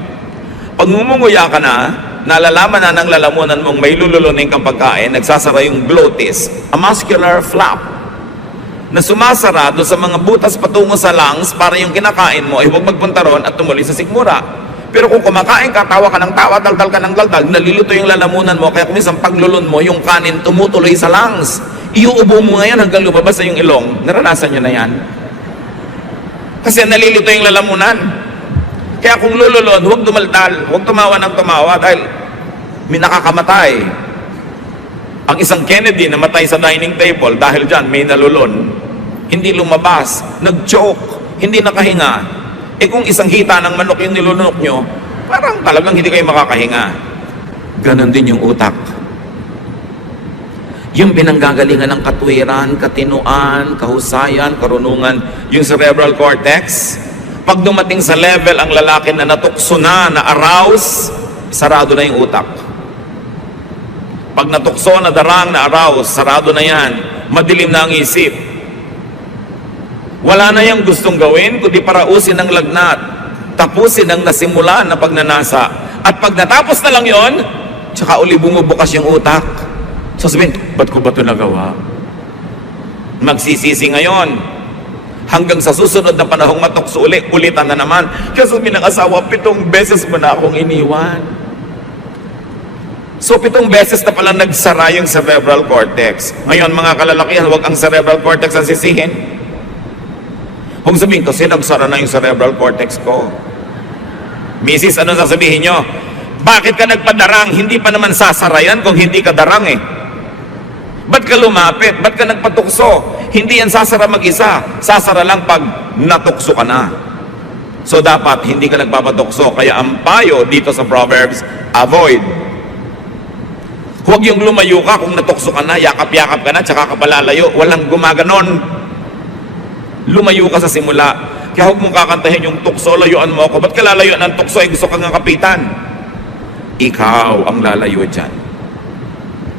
pag ngumunguya ka na, nalalaman na ng lalamunan mong may lululunin kang pagkain, nagsasara yung glottis, a muscular flap, na sumasara doon sa mga butas patungo sa lungs para yung kinakain mo ay huwag magpunta ron at tumuloy sa sikmura. Pero kung kumakain ka, tawa ka ng tawa, daldal ka ng daldal, nalilito yung lalamunan mo, kaya kung isang paglulun mo, yung kanin tumutuloy sa lungs. Iuubo mo ngayon hanggang lumabas sa yung ilong. Naranasan nyo na yan? Kasi nalilito yung lalamunan. Kaya kung lululun, huwag dumaldal, huwag tumawa ng tumawa dahil may nakakamatay. Ang isang Kennedy namatay sa dining table dahil dyan may nalulun. Hindi lumabas, nag-choke, hindi nakahinga. Eh kung isang hita ng manok yung nilunok nyo, parang talagang hindi kayo makakahinga. Ganon din yung utak. Yung pinanggagalingan ng katwiran, katinuan, kahusayan, karunungan, yung cerebral cortex, pag dumating sa level ang lalaki na natukso na arouse, sarado na yung utak. Pag natukso, nadarang, na arouse, sarado na yan, madilim na ang isip. Wala na yung gustong gawin, kundi parausin ang lagnat, tapusin ang nasimulan na pagnanasa. At pag natapos na lang yon, tsaka uli bumubukas yung utak. So sabihin, ba't ko ba ito nagawa? Magsisisi ngayon. Hanggang sa susunod na panahong matukso ulitan na naman. Kasi sabihin ng asawa, 7 beses mo na akong iniwan. So 7 beses na pala nagsara yung cerebral cortex. Ngayon mga kalalakihan, huwag ang cerebral cortex ang sisihin. Kung sabihin kasi nagsara na yung cerebral cortex ko. Mrs., ano sasabihin nyo? Bakit ka nagpadarang? Hindi pa naman sasara yan kung hindi ka darang eh. Ba't ka lumapit? Ba't ka nagpatukso? Hindi yan sasara mag-isa. Sasara lang pag natukso ka na. So dapat hindi ka nagpapatukso. Kaya ang payo dito sa Proverbs, avoid. Huwag yung lumayo ka kung natukso ka na, yakap-yakap ka na, tsaka ka palalayo. Walang gumaganon. Lumayo ka sa simula. Kaya huwag mong kakantahin yung tukso, layuan mo ako. Ba't ka lalayo ng tukso? Ay gusto kang kapitan. Ikaw ang lalayo dyan.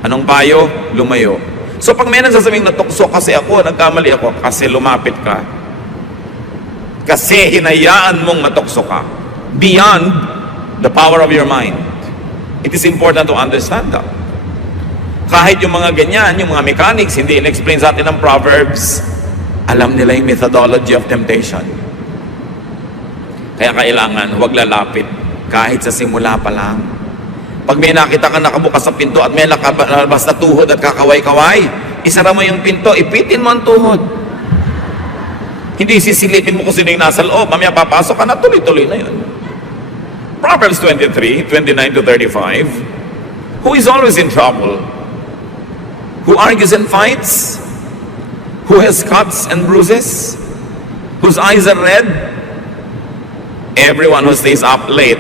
Anong payo? Lumayo. So pag may nagsasabing natukso kasi ako, nagkamali ako, kasi lumapit ka. Kasi hinayaan mong matukso ka. Beyond the power of your mind. It is important to understand that. Kahit yung mga ganyan, yung mga mechanics, hindi in-explain sa atin ng Proverbs, alam nila yung methodology of temptation. Kaya kailangan huwag lalapit kahit sa simula pa lang. Pag may nakita ka nakabukas sa pinto at may nakalabas na tuhod at kakaway-kaway, isara mo yung pinto, ipitin mo ang tuhod. Hindi sisilipin mo kung sino yung nasa loob, mamaya papasok ka na, tuloy-tuloy na yun. Proverbs 23, 29 to 35, who is always in trouble? Who argues and fights? Who has cuts and bruises? whose eyes are red, everyone who stays up late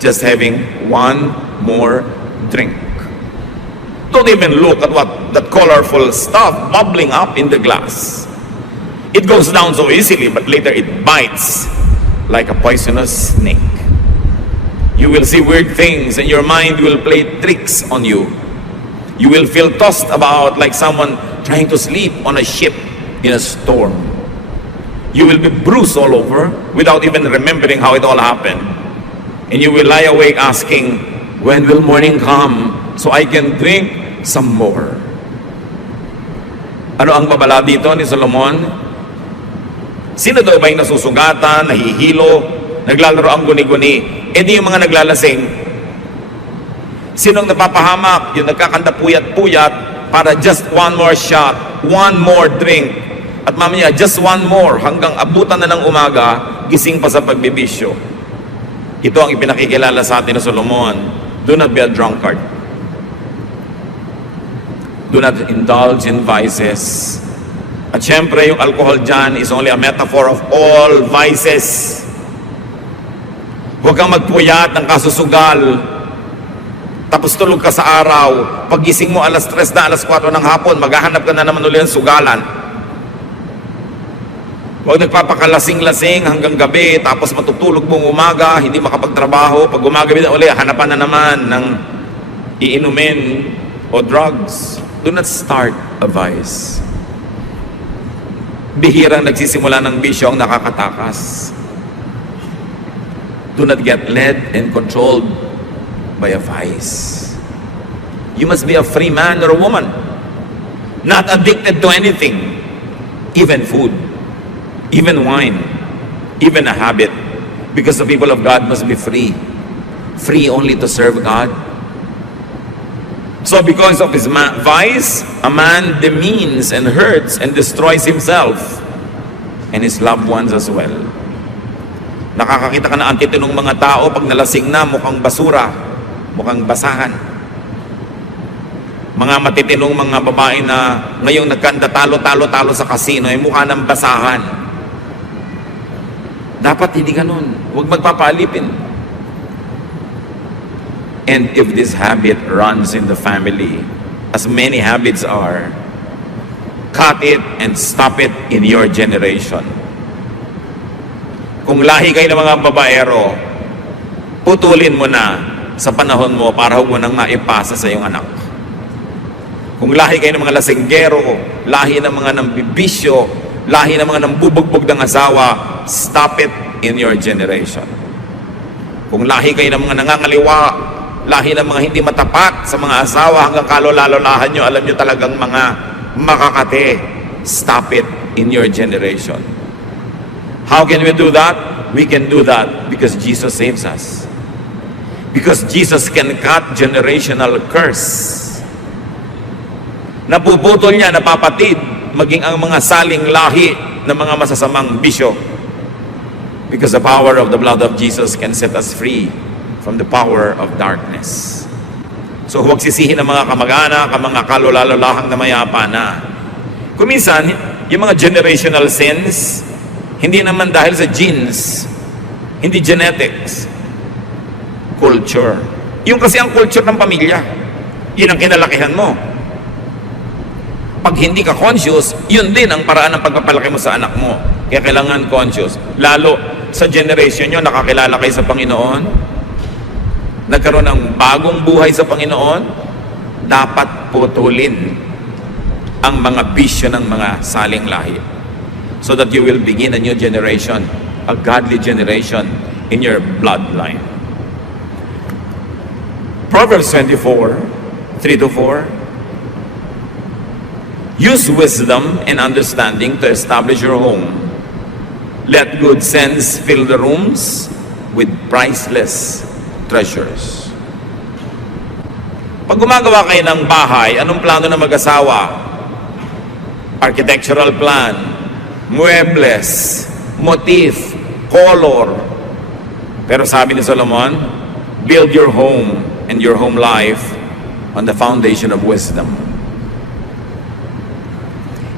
just having one more drink. Don't even look at what that colorful stuff bubbling up in the glass. It goes down so easily, but later it bites like a poisonous snake. You will see weird things and your mind will play tricks on you. You will feel tossed about like someone trying to sleep on a ship in a storm. You will be bruised all over without even remembering how it all happened. And you will lie awake asking, when will morning come so I can drink some more? Ano ang babala dito ni Solomon? Sino daw ba yung nasusugatan, nahihilo, naglalaro ang guni-guni? E di yung mga naglalasing. Sinong napapahamak? Yung nagkakanta puyat-puyat para just one more shot, one more drink. At mamaya, just one more hanggang abutan na ng umaga, gising pa sa pagbibisyo. Ito ang ipinakikilala sa atin ng Solomon. Do not be a drunkard. Do not indulge in vices. At syempre, yung alcohol dyan is only a metaphor of all vices. Huwag kang magpuyat ng kasusugal. Tapos tulog ka sa araw. Pagising mo alas 3 na, alas 4 ng hapon, maghahanap ka na naman ulit ng sugalan. Huwag nagpapakalasing-lasing hanggang gabi, tapos matutulog mong umaga, hindi makapagtrabaho. Pag umagabi na ulit, hanapan na naman ng iinumin o drugs. Do not start a vice. Bihirang nagsisimula ng bisyo ang nakakatakas. Do not get led and controlled by a vice. You must be a free man or a woman, not addicted to anything, even food, even wine, even a habit, because the people of God must be free. Free only to serve God. So because of his vice, a man demeans and hurts and destroys himself and his loved ones as well. Nakakakita ka na ang titinong mga tao pag nalasing na, mukhang basura, mukhang basahan. Mga matitinong mga babae na ngayong nagkanda talo sa kasino ay mukha ng basahan. Dapat hindi ganun. Huwag magpapaalipin. And if this habit runs in the family, as many habits are, cut it and stop it in your generation. Kung lahi kayo ng mga babaero, putulin mo na sa panahon mo para huwag mo nang maipasa sa iyong anak. Kung lahi kayo ng mga lasinggero, lahi ng mga nambibisyo, lahi ng mga nambubugbog ng asawa, stop it in your generation. Kung lahi kayo ng mga nangangaliwa, lahi ng mga hindi matapat sa mga asawa hanggang kalolalahan nyo, alam nyo talagang mga makakate, stop it in your generation. How can we do that? We can do that because Jesus saves us. Because Jesus can cut generational curse. Napuputol niya, napapatid, maging ang mga saling lahi ng mga masasamang bisyo. Because the power of the blood of Jesus can set us free from the power of darkness. So huwag sisihin ng mga kamag-anak, ang mga kalolalalahang na mayapa na. Kuminsan, yung mga generational sins, hindi naman dahil sa genes, hindi genetics, culture. Yung kasi ang culture ng pamilya, yun ang kinalakihan mo. Pag hindi ka conscious, yun din ang paraan ng pagpapalaki mo sa anak mo. Kaya kailangan conscious. Lalo sa generation nyo, nakakilala kayo sa Panginoon, nagkaroon ng bagong buhay sa Panginoon, dapat putulin ang mga bisyo ng mga saling lahi so that you will begin a new generation, a godly generation in your bloodline. Proverbs 24, 3-4. Use wisdom and understanding to establish your home. Let good sense fill the rooms with priceless treasures. Pag gumagawa kayo ng bahay, anong plano ng mag-asawa? Architectural plan, muebles, motif, color. Pero sabi ni Solomon, build your home and your home life on the foundation of wisdom.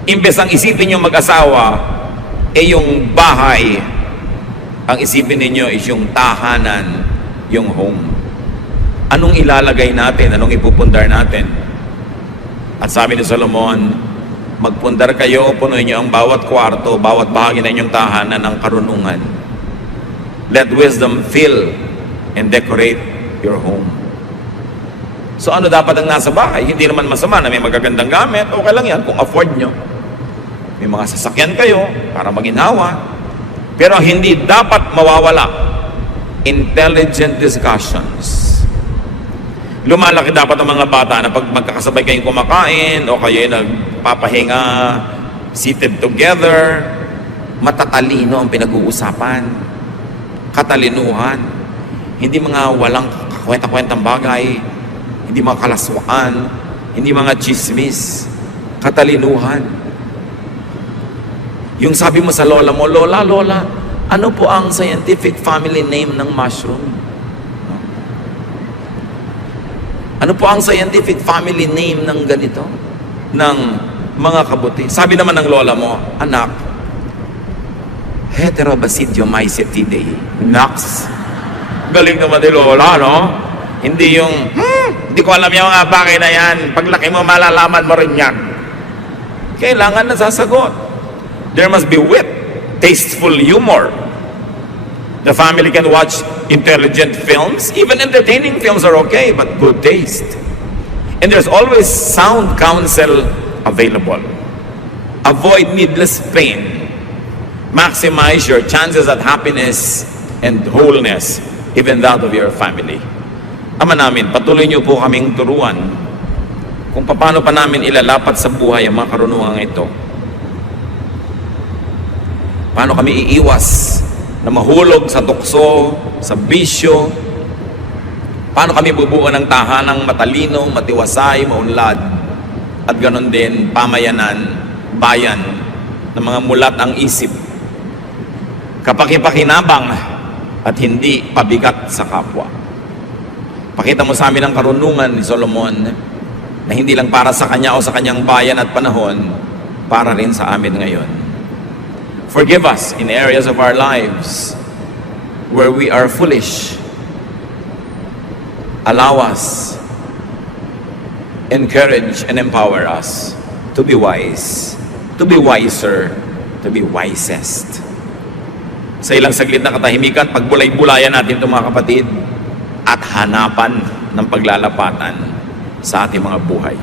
Imbes ang isipin yung mag-asawa, yung bahay, ang isipin ninyo is yung tahanan, yung home. Anong ilalagay natin? Anong ipupundar natin? At sabi ni Solomon, magpundar kayo, punuin niyo ang bawat kwarto, bawat bahagi ng inyong tahanan ng karunungan. Let wisdom fill and decorate your home. So ano dapat ang nasa bahay? Hindi naman masama na may magagandang gamit. Okay lang yan kung afford nyo. May mga sasakyan kayo para maginhawa. Pero hindi dapat mawawala intelligent discussions. Lumalaki dapat ang mga bata na pag magkakasabay kayong kumakain o kayo nagpapahinga, seated together, matatalino ang pinag-uusapan. Katalinuhan. Hindi mga walang kwenta-kwentang bagay. Hindi mga kalaswaan. Hindi mga chismis. Katalinuhan. Yung sabi mo sa lola mo, Lola, ano po ang scientific family name ng mushroom? Ano po ang scientific family name ng ganito? Ng mga kabuti. Sabi naman ng lola mo, anak, Heterobasidiomycetidae. Naks. Galing naman ni lola, no? Hindi yung, hindi ko alam yung mga bagay na yan. Paglaki mo, malalaman mo rin yan. Kailangan na sasagot. There must be wit, tasteful humor. The family can watch intelligent films. Even entertaining films are okay, but good taste. And there's always sound counsel available. Avoid needless pain. Maximize your chances at happiness and wholeness, even that of your family. Ama namin, patuloy niyo po kaming turuan kung paano pa namin ilalapat sa buhay ang mga karunungan ito. Paano kami iiwas na mahulog sa tukso, sa bisyo? Paano kami bubuo ng tahanang matalino, matiwasay, maunlad? At ganon din, pamayanan, bayan, ng mga mulat ang isip. Kapakipakinabang at hindi pabigat sa kapwa. Pakita mo sa amin ang karunungan ni Solomon na hindi lang para sa kanya o sa kanyang bayan at panahon, para rin sa amin ngayon. Forgive us in areas of our lives where we are foolish. Allow us, encourage and empower us to be wise, to be wiser, to be wisest. Sa ilang saglit na katahimikan, pagbulay-bulayan natin ito mga kapatid at hanapan ng paglalapatan sa ating mga buhay.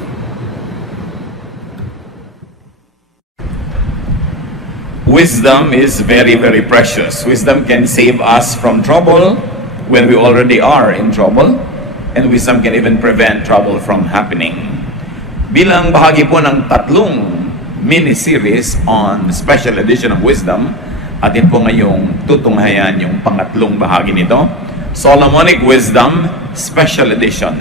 Wisdom is very, very precious. Wisdom can save us from trouble when we already are in trouble. And wisdom can even prevent trouble from happening. Bilang bahagi po ng tatlong mini-series on the special edition of wisdom, atin po ngayong tutunghayan yung pangatlong bahagi nito, Solomonic Wisdom Special Edition.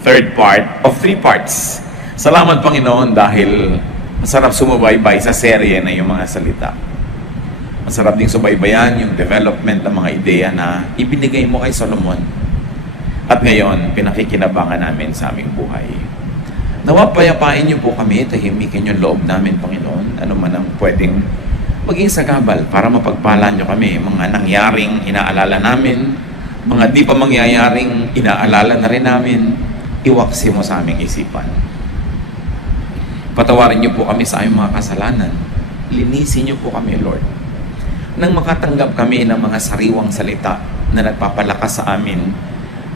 Third part of 3 parts. Salamat Panginoon dahil masarap sumubaybay sa serye na yung mga salita. Masarap ding subaybayan yung development ng mga ideya na ibinigay mo kay Solomon. At ngayon, pinakikinabangan namin sa aming buhay. Nawa payapain niyo po kami, tahimikin yung loob namin, Panginoon. Ano man ang pwedeng maging sagabal para mapagpala niyo kami. Mga nangyaring inaalala namin, mga di pa mangyayaring inaalala na rin namin, iwaksi mo sa aming isipan. Patawarin niyo po kami sa aming mga kasalanan. Linisin niyo po kami, Lord. Nang makatanggap kami ng mga sariwang salita na nagpapalakas sa amin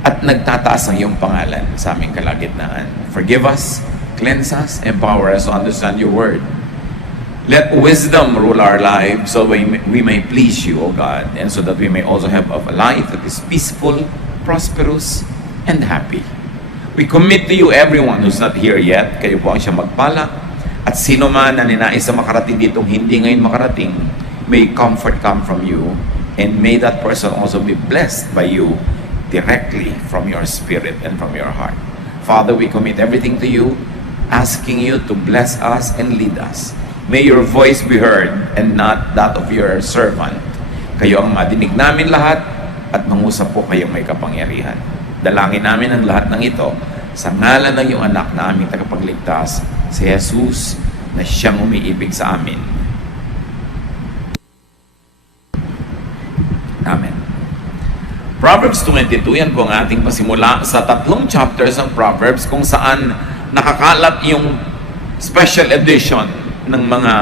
at nagtataas ang iyong pangalan sa aming kalagitnaan. Forgive us, cleanse us, empower us to understand your word. Let wisdom rule our lives so we may please you, O God, and so that we may also have a life that is peaceful, prosperous, and happy. We commit to you everyone who's not here yet. Kayo po ang siya magpala. At sino man na ninais na makarating ditong hindi ngayon makarating, may comfort come from you, and may that person also be blessed by you directly from your spirit and from your heart. Father, we commit everything to you, asking you to bless us and lead us. May your voice be heard and not that of your servant. Kayo ang madinig namin lahat at mangusap po kayong may kapangyarihan. Dalangin namin ang lahat ng ito sa ngalan ng iyong anak na aming tagapagligtas, si Jesus, na siyang umiibig sa amin. Proverbs 22, yan po ang ating pasimula sa 3 chapters ng Proverbs kung saan nakakalat yung special edition ng mga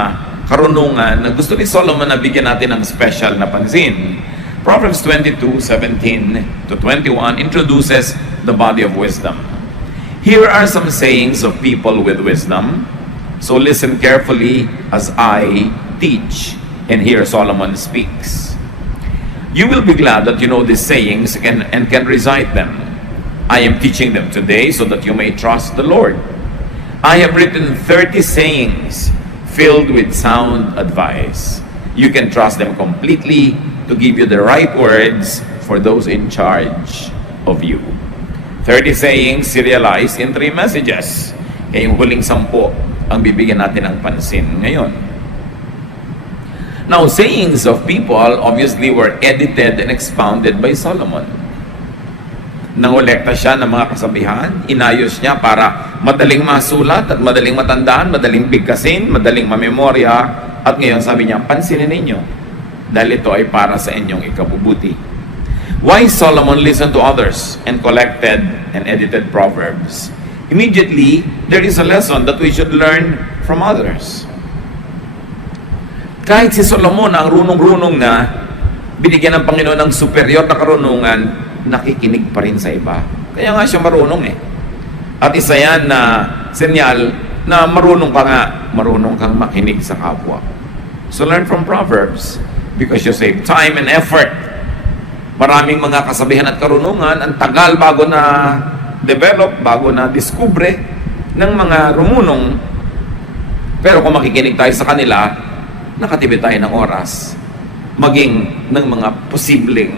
karunungan na gusto ni Solomon na bigyan natin ng special na pansin. Proverbs 22:17 to 21 introduces the body of wisdom. Here are some sayings of people with wisdom. So listen carefully as I teach. And here Solomon speaks. You will be glad that you know these sayings and can recite them. I am teaching them today so that you may trust the Lord. I have written 30 sayings filled with sound advice. You can trust them completely to give you the right words for those in charge of you. 30 sayings serialized in 3 messages. Kaya yung huling 10 ang bibigyan natin ng pansin ngayon. Now, sayings of people obviously were edited and expounded by Solomon. Nangolekta siya ng mga kasabihan, inayos niya para madaling masulat at madaling matandaan, madaling bigkasin, madaling mamemorya, at ngayon sabi niya, pansinin ninyo, dahil ito ay para sa inyong ikabubuti. Why Solomon listened to others and collected and edited Proverbs? Immediately, there is a lesson that we should learn from others. Kahit si Solomon ang runong-runong na, binigyan ng Panginoon ng superior na karunungan, nakikinig pa rin sa iba. Kaya nga siya marunong eh. At isa yan na senyal na marunong ka nga, marunong kang makinig sa kapwa. So learn from Proverbs because you save time and effort. Maraming mga kasabihan at karunungan, ang tagal bago na develop, bago na diskubre ng mga rumunong. Pero kung makikinig tayo sa kanila, nakatipid tayo ng oras, maging ng mga posibleng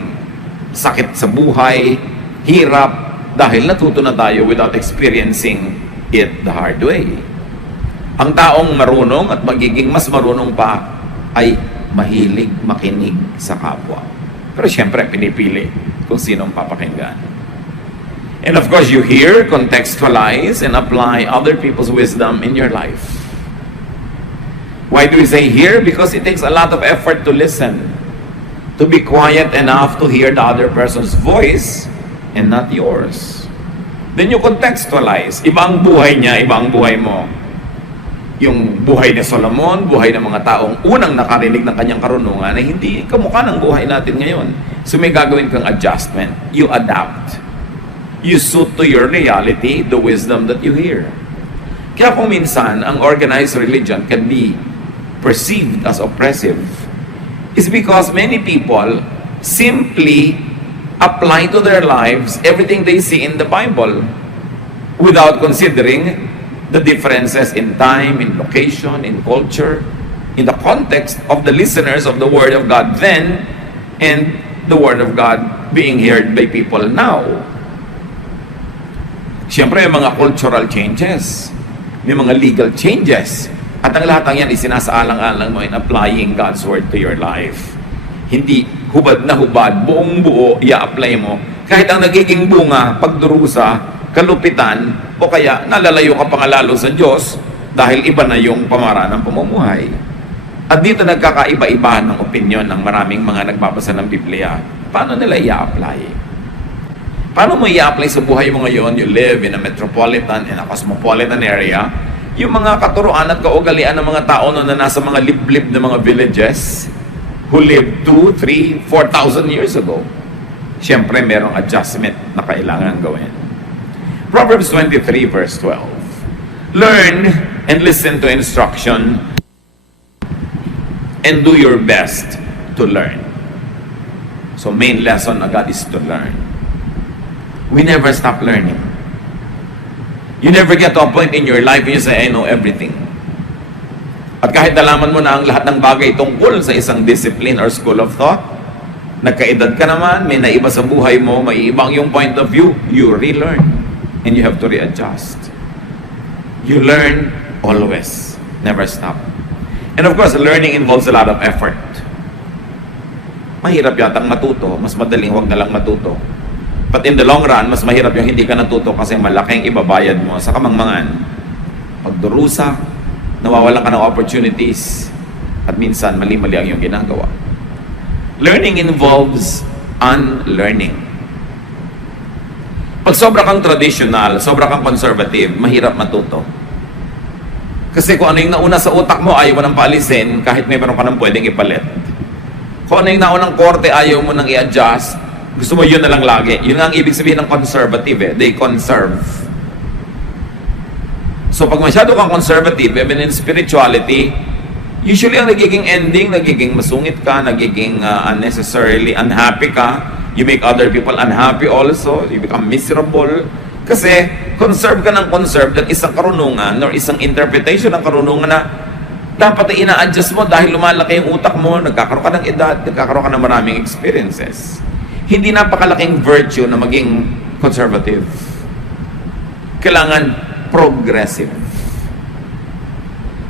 sakit sa buhay, hirap, dahil natuto na tayo without experiencing it the hard way. Ang taong marunong at magiging mas marunong pa ay mahilig makinig sa kapwa. Pero siyempre, pinipili kung sinong papakinggan. And of course, you hear, contextualize, and apply other people's wisdom in your life. Why do we say hear? Because it takes a lot of effort to listen. To be quiet enough to hear the other person's voice and not yours. Then you contextualize. Iba ang buhay niya, iba ang buhay mo. Yung buhay ni Solomon, buhay ng mga taong unang nakarinig ng kanyang karunungan ay hindi kamukha ng buhay natin ngayon. So may gagawin kang adjustment. You adapt. You suit to your reality the wisdom that you hear. Kaya kung minsan, ang organized religion can be perceived as oppressive is because many people simply apply to their lives everything they see in the Bible without considering the differences in time, in location, in culture, in the context of the listeners of the Word of God then and the Word of God being heard by people now. Siyempre, may mga cultural changes, may mga legal changes, at ang lahat ng yan isinasaalang-alang mo in applying God's Word to your life. Hindi hubad na hubad, buong buo, i-apply mo. Kahit ang nagiging bunga, pagdurusa, kalupitan, o kaya nalalayo ka pa nga lalo sa Diyos dahil iba na yung pamaraan ng pamumuhay. At dito nagkakaiba-iba ng opinion ng maraming mga nagbabasa ng Biblia. Paano nila i-apply? Paano mo i-apply sa buhay mo ngayon? You live in a metropolitan and a cosmopolitan area. Yung mga katuruan at kaugalian ng mga tao na nasa mga liblib na mga villages who lived 2, 3, 4,000 years ago. Siyempre, merong adjustment na kailangan gawin. Proverbs 23 verse 12. Learn and listen to instruction and do your best to learn. So main lesson agad is to learn. We never stop learning. You never get to a point in your life when you say, I know everything. At kahit nalaman mo na ang lahat ng bagay tungkol sa isang discipline or school of thought, nagkaedad ka naman, may naiba sa buhay mo, may ibang yung point of view, you relearn. And you have to readjust. You learn always. Never stop. And of course, learning involves a lot of effort. Mahirap yatang matuto, mas madaling huwag na lang matuto. But in the long run, mas mahirap yung hindi ka natuto kasi malaking ibabayad mo sa kamangmangan. Pagdurusa, nawawalan ka ng opportunities, at minsan mali-mali ang iyong ginagawa. Learning involves unlearning. Pag sobra kang traditional, sobra kang conservative, mahirap matuto. Kasi kung ano yung nauna sa utak mo, ayaw mo nang paalisin kahit may meron ka nang pwedeng ipalit. Kung ano yung naunang korte, ayaw mo nang i-adjust, gusto mo yun na lang lagi. Yun nga ang ibig sabihin ng conservative eh. They conserve. So pag masyado kang conservative, even in spirituality, usually ang nagiging ending, nagiging masungit ka, nagiging unnecessarily unhappy ka. You make other people unhappy also. You become miserable. Kasi conserve ka ng conserve ng isang karunungan or isang interpretation ng karunungan na dapat ay ina-adjust mo dahil lumalaki yung utak mo, nagkakaroon ka ng edad, nagkakaroon ka ng maraming experiences. Hindi napakalaking virtue na maging conservative. Kailangan progressive.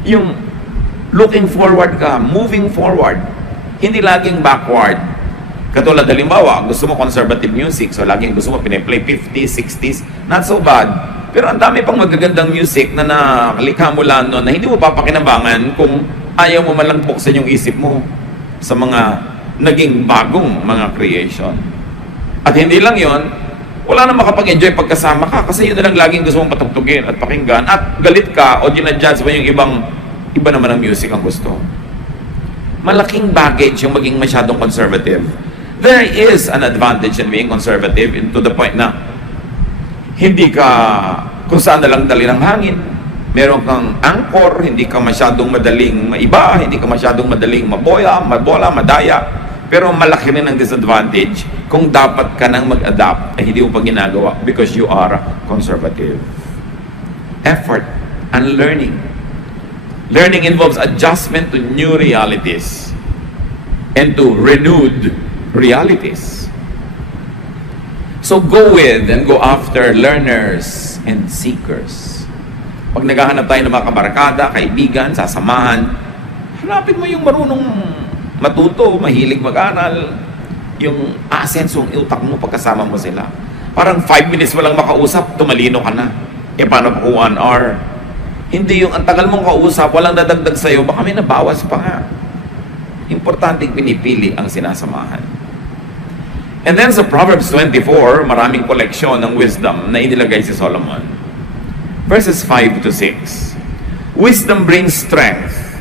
Yung looking forward ka, moving forward, hindi laging backward. Katulad halimbawa, gusto mo conservative music, so laging gusto mo piniplay 50s, 60s, not so bad. Pero ang dami pang magagandang music na nakalikha mo lang no, na hindi mo papakinabangan kung ayaw mo man lang buksan yung isip mo sa mga naging bagong mga creation. At hindi lang yon, wala na makapag-enjoy pagkasama ka kasi yun na lang laging gusto mong patugtugin at pakinggan at galit ka o ginadjudge mo yung iba naman ang music ang gusto. Malaking baggage yung maging masyadong conservative. There is an advantage in being conservative to the point na hindi ka kung saan na lang dali ng hangin. Meron kang anchor, hindi ka masyadong madaling maiba, hindi ka masyadong madaling mabola, madaya. Pero malaki rin ang disadvantage kung dapat ka nang mag-adapt ay hindi mo pa ginagawa because you are conservative. Effort and learning. Learning involves adjustment to new realities and to renewed realities. So go with and go after learners and seekers. Pag naghahanap tayo ng mga kabarkada, kaibigan, sasamahan, hanapin mo yung marunong matuto, mahilig mag-aral, yung asenso ang utak mo pagkasama mo sila. Parang 5 minutes mo lang makausap, tumalino ka na. E paano kung 1 hour? Hindi yung ang tagal mong kausap, walang dadagdag sa'yo, baka may nabawas pa nga. Importanteng pinipili ang sinasamahan. And then sa Proverbs 24, maraming koleksyon ng wisdom na inilagay si Solomon. Verses 5 to 6. Wisdom brings strength,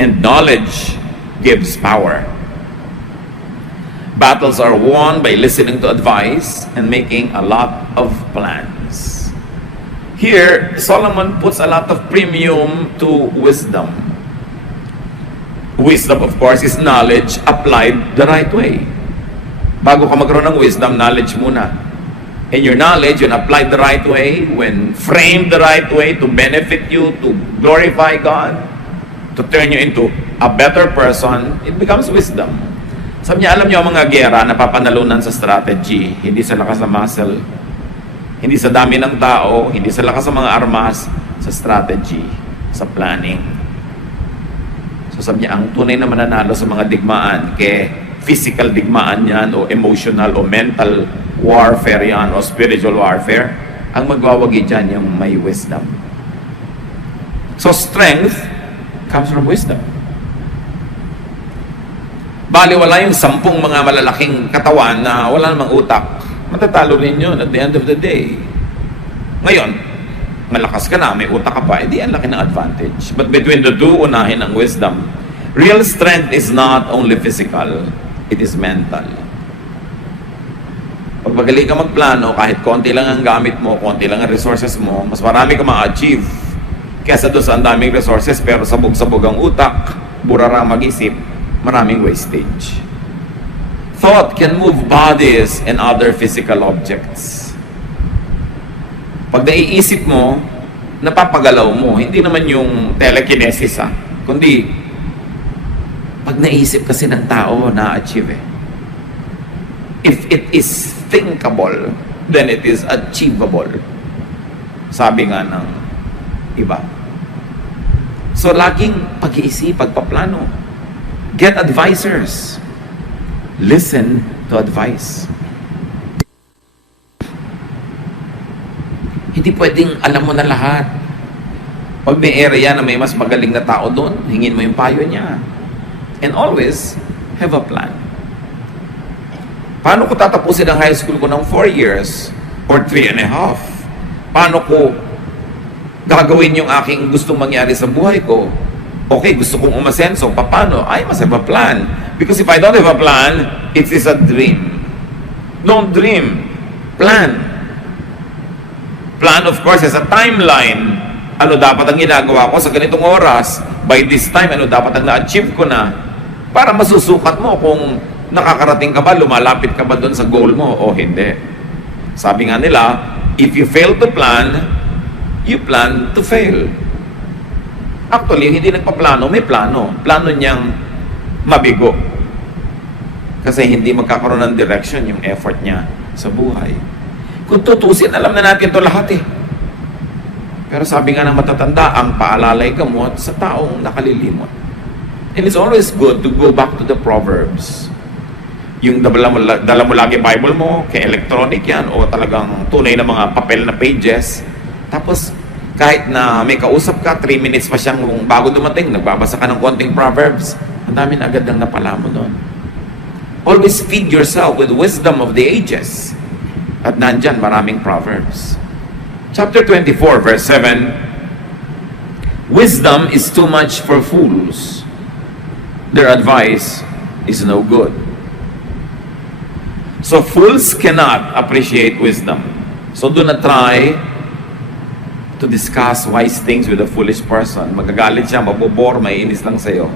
and knowledge gives power. Battles are won by listening to advice and making a lot of plans. Here, Solomon puts a lot of premium to wisdom. Wisdom, of course, is knowledge applied the right way. Bago ka magkaroon ng wisdom, knowledge muna. And your knowledge, when applied the right way, when framed the right way to benefit you, to glorify God, to turn you into a better person, it becomes wisdom. Sabi niya, alam niyo ang mga gera na papanalunan sa strategy, hindi sa lakas ng muscle, hindi sa dami ng tao, hindi sa lakas ng mga armas, sa strategy, sa planning. So sabi niya, ang tunay na mananalo sa mga digmaan, physical digmaan yan, o emotional, o mental warfare yan, o spiritual warfare, ang magwawagi dyan yung may wisdom. So strength comes from wisdom. Bali, wala yung 10 mga malalaking katawan na wala namang utak. Matatalo rin yun at the end of the day. Ngayon, malakas ka na, may utak ka pa, edi ang laki ng advantage. But between the two, unahin ang wisdom. Real strength is not only physical, it is mental. Pag magaling ka magplano, kahit konti lang ang gamit mo, konti lang ang resources mo, mas marami ka ma-achieve kesa doon sa ang daming resources pero sabog-sabog ang utak, burara mag-isip, maraming wastage. Thought can move bodies and other physical objects. Pag naiisip mo, napapagalaw mo, hindi naman yung telekinesis kundi pag naisip kasi ng tao, na-achieve If it is thinkable, then it is achievable. Sabi nga ng iba. So, laging pag-iisip, pagpaplano. Get advisors. Listen to advice. Hindi pwedeng alam mo na lahat. Pag may area na may mas magaling na tao doon, hingin mo yung payo niya. And always have a plan. Paano ko tatapusin ang high school ko ng 4 years or 3.5. Paano ko gagawin yung aking gustong mangyari sa buhay ko? Okay, gusto kong umasenso. Paano? I must have a plan. Because if I don't have a plan, it is a dream. Don't dream. Plan. Plan, of course, has a timeline. Ano dapat ang ginagawa ko sa ganitong oras? By this time, ano dapat ang na-achieve ko na? Para masusukat mo kung nakakarating ka ba, lumalapit ka ba doon sa goal mo o hindi. Sabi nga nila, if you fail to plan, you plan to fail. Actually, hindi nagpaplano, may plano. Plano niyang mabigo. Kasi hindi magkakaroon ng direction yung effort niya sa buhay. Kung tutusin, alam na natin ito lahat eh. Pero sabi nga ng matatanda, ang paalalay gamot sa taong nakalilimot. And it's always good to go back to the Proverbs. Yung dala mo lagi Bible mo, kay electronic yan, o talagang tunay na mga papel na pages. Tapos, kahit na may kausap ka, 3 minutes pa siyang bago dumating, nagbabasa ka ng konting Proverbs, ang dami na agad ang napala mo doon. Always feed yourself with wisdom of the ages. At nandyan, maraming Proverbs. Chapter 24, verse 7, wisdom is too much for fools. Their advice is no good. So fools cannot appreciate wisdom. So do not try to discuss wise things with a foolish person. Magagalit siya, mabobor, maiinis lang sa'yo.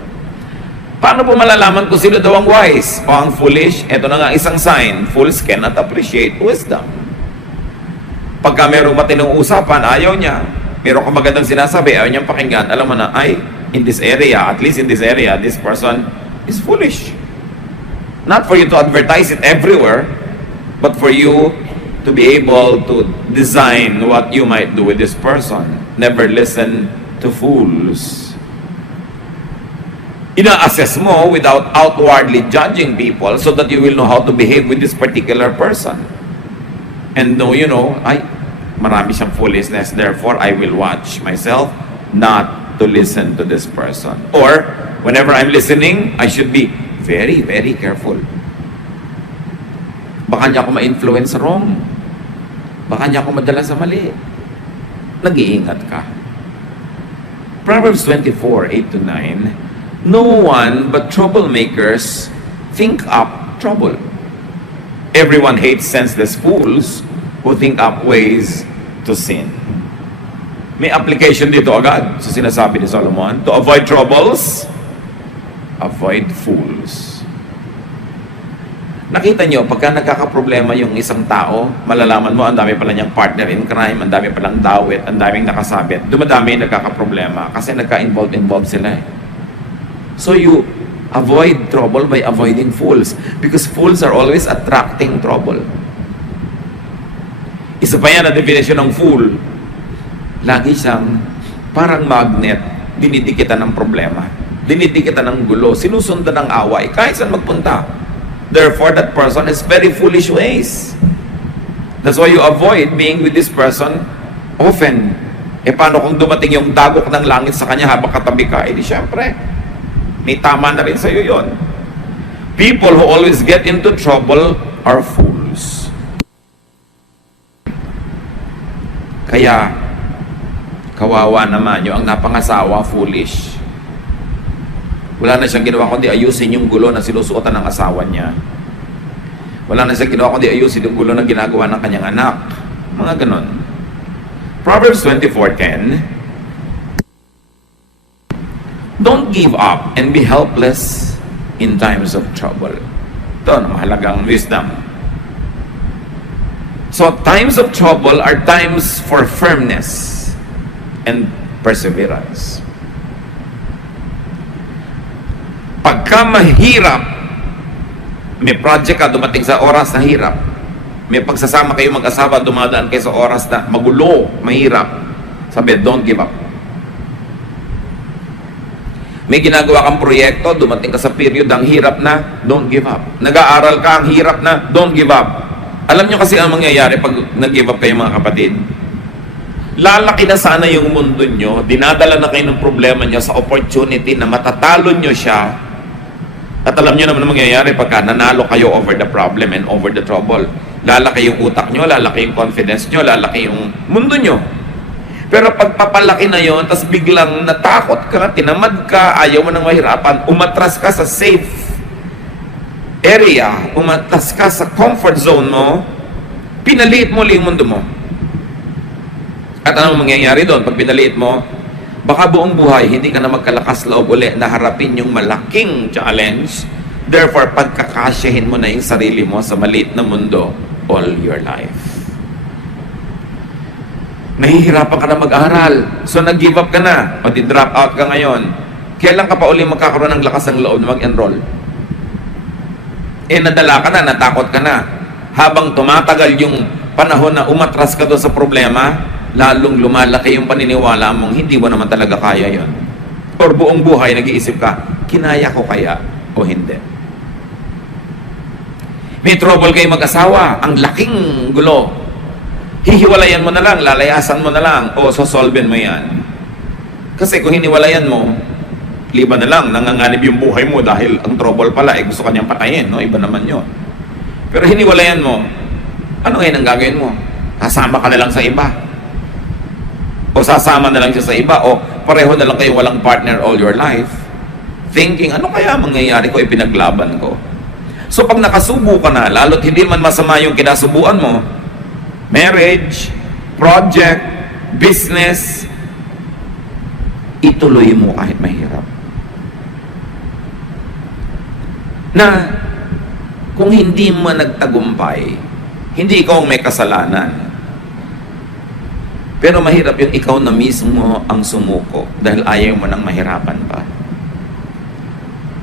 Paano po malalaman kung sino daw ang wise o ang foolish? Ito na nga isang sign. Fools cannot appreciate wisdom. Pagka merong matinong usapan, ayaw niya. Meron kang magandang sinasabi, ayaw niyang pakinggan. Alam mo na, ay, in this area, at least in this area, this person is foolish. Not for you to advertise it everywhere, but for you to be able to design what you might do with this person. Never listen to fools. Ina-assess mo without outwardly judging people so that you will know how to behave with this particular person. And though you know, ay, marami siyang foolishness, therefore I will watch myself not to listen to this person. Or, whenever I'm listening, I should be very, very careful. Baka niya ako ma-influence wrong. Baka niya ako madala sa mali. Nag-iingat ka. Proverbs 24, 8-9, no one but troublemakers think up trouble. Everyone hates senseless fools who think up ways to sin. May application dito agad sa sinasabi ni Solomon. To avoid troubles, avoid fools. Nakita nyo, pagka nagkakaproblema yung isang tao, malalaman mo, ang dami pala niyang partner in crime, ang dami palang dawit, ang daming nakasabit. Dumadami yung nagkakaproblema kasi nagka-involved sila eh. So you avoid trouble by avoiding fools because fools are always attracting trouble. Isa pa yan na definition ng fool. Lagi siyang parang magnet, dinidikitan ng problema, dinidikitan ng gulo, sinusundan ng away, kahit saan magpunta. Therefore, that person has very foolish ways. That's why you avoid being with this person often. E paano kung dumating yung dagok ng langit sa kanya habang katabi ka? Eh di syempre, may tama na rin sa'yo yun. People who always get into trouble are fools. Kaya, kawawa naman yung ang napangasawa, foolish. Wala na siyang ginawa kundi ayusin yung gulo na sinusuotan ng asawa niya. Wala na siyang ginawa kundi ayusin yung gulo na ginagawa ng kanyang anak. Mga ganon. Proverbs 24:10, don't give up and be helpless in times of trouble. Ito ang mahalagang wisdom. So, times of trouble are times for firmness and perseverance. Pagka mahirap, may project ka, dumating sa oras na hirap. May pagsasama kayo mag-asawa, dumadaan kayo sa oras na magulo, mahirap. Sabi, don't give up. May ginagawa kang proyekto, dumating ka sa period ang hirap na, don't give up. Nag-aaral ka, ang hirap na, don't give up. Alam nyo kasi ang mangyayari pag nag-give up kayo mga kapatid. Lalaki na sana yung mundo nyo, dinadala na kayo ng problema nyo sa opportunity na matatalo nyo siya. At alam nyo naman ang mangyayari pagka nanalo kayo over the problem and over the trouble. lalaki yung utak nyo, lalaki yung confidence nyo, lalaki yung mundo nyo. Pero pag papalaki na yon, tas biglang natakot ka, tinamad ka, ayaw mo nang mahirapan, umatras ka sa safe area, umatras ka sa comfort zone mo, pinaliit mo yung mundo mo. At anong mangyayari doon pag pinaliit mo? Baka buong buhay, hindi ka na magkalakas loob uli na harapin yung malaking challenge. Therefore, pagkakasyahin mo na yung sarili mo sa maliit na mundo all your life. Nahihirapan ka na mag-aral. So, nag-give up ka na. O di-drop out ka ngayon. Kailan ka pa uli magkakaroon ng lakas ng loob na mag-enroll? Nadala ka na, natakot ka na. Habang tumatagal yung panahon na umatras ka doon sa problema, lalong lumalaki yung paniniwala mong hindi mo naman talaga kaya yon. Or buong buhay nag-iisip ka, kinaya ko kaya o hindi? May trouble kayo mag-asawa, ang laking gulo. Hihiwalayan mo na lang, lalayasan mo na lang, o sosolven mo yan. Kasi kung hiniwalayan mo, liban na lang, nanganganib yung buhay mo dahil ang trouble pala, gusto kanyang patayin, no? Iba naman yun. Pero hiniwalayan mo, ano ngayon ang gagawin mo? Kasama ka na lang sa iba. O sasama na lang siya sa iba, o pareho na lang kayo walang partner all your life. Thinking, ano kaya mangyayari ko, ipinaglaban ko? So pag nakasubo ka na, lalo't hindi man masama yung kinasubuan mo, marriage, project, business, ituloy mo kahit mahirap. Na kung hindi mo nagtagumpay, hindi ikaw ang may kasalanan. Pero mahirap yung ikaw na mismo ang sumuko dahil ayaw mo nang mahirapan pa.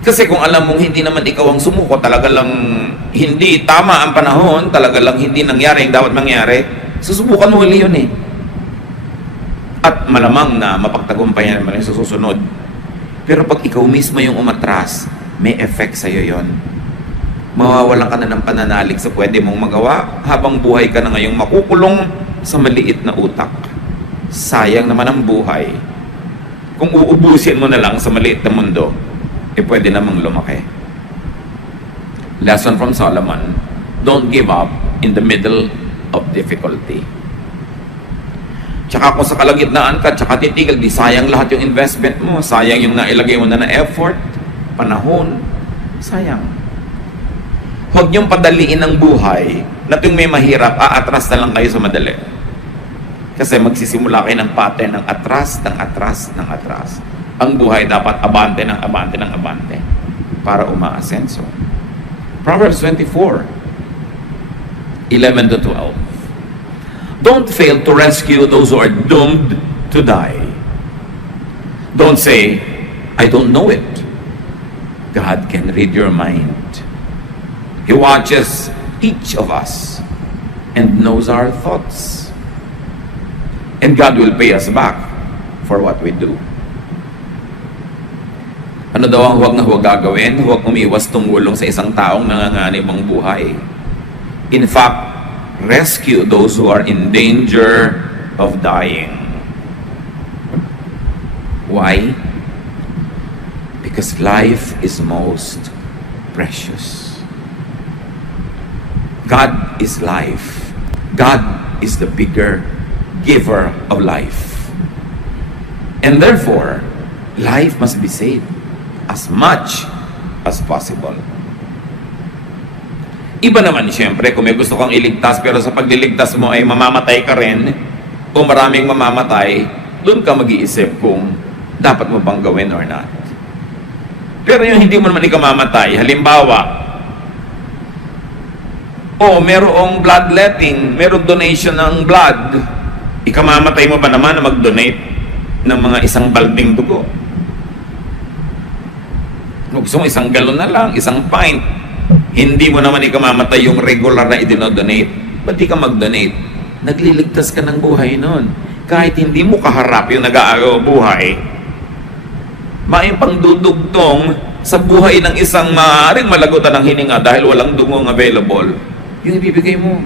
Kasi kung alam mong hindi naman ikaw ang sumuko, talaga lang hindi tama ang panahon, talaga lang hindi nangyari yung dapat mangyari, susubukan mo uli yun eh. At malamang na mapagtagumpayan naman yung susunod. Pero pag ikaw mismo yung umatras, may effect sa'yo yon. Mawawalan ka na ng pananalig sa pwede mong magawa habang buhay ka na ngayong makukulong sa maliit na utak. Sayang naman ang buhay. Kung uubusin mo na lang sa maliit na mundo, pwede namang lumaki. Lesson from Solomon: don't give up in the middle of difficulty. Tsaka kung sa kalagitnaan ka, tsaka titigil, di sayang lahat yung investment mo, sayang yung nailagay mo na effort, panahon, sayang. Huwag niyong padaliin ang buhay na tuwing may mahirap, aatras na lang kayo sa madali. Kasi magsisimula kayo ng pattern ng atras, ng atras, ng atras. Ang buhay dapat abante ng abante ng abante para umaasenso. Proverbs 24, 11 to 12. Don't fail to rescue those who are doomed to die. Don't say, I don't know it. God can read your mind. He watches each of us and knows our thoughts. And God will pay us back for what we do. Ano daw ang huwag na huwag gagawin? Huwag umiwas tumulong sa isang taong nanganganib ang buhay. In fact, rescue those who are in danger of dying. Why? Because life is most precious. God is life. God is the bigger giver of life. And therefore, life must be saved as much as possible. Iba naman siyempre kung may gusto kang iligtas pero sa pagliligtas mo ay mamamatay ka rin o maraming mamamatay, doon ka mag-iisip kung dapat mo bang gawin or not. Pero yung hindi mo naman ikamamatay, halimbawa, merong bloodletting, merong donation ng blood, ikamamatay mo ba naman na mag-donate ng mga isang balding dugo? Gusto mo isang galon na lang, isang pint, hindi mo naman ikamamatay yung regular na idinodonate, ba't di ka mag-donate? Nagliligtas ka ng buhay nun. Kahit hindi mo kaharap yung nag-aagaw buhay, may pangdudugtong sa buhay ng isang maaaring malagutan ng hininga dahil walang dugong available, yung ibibigay mo.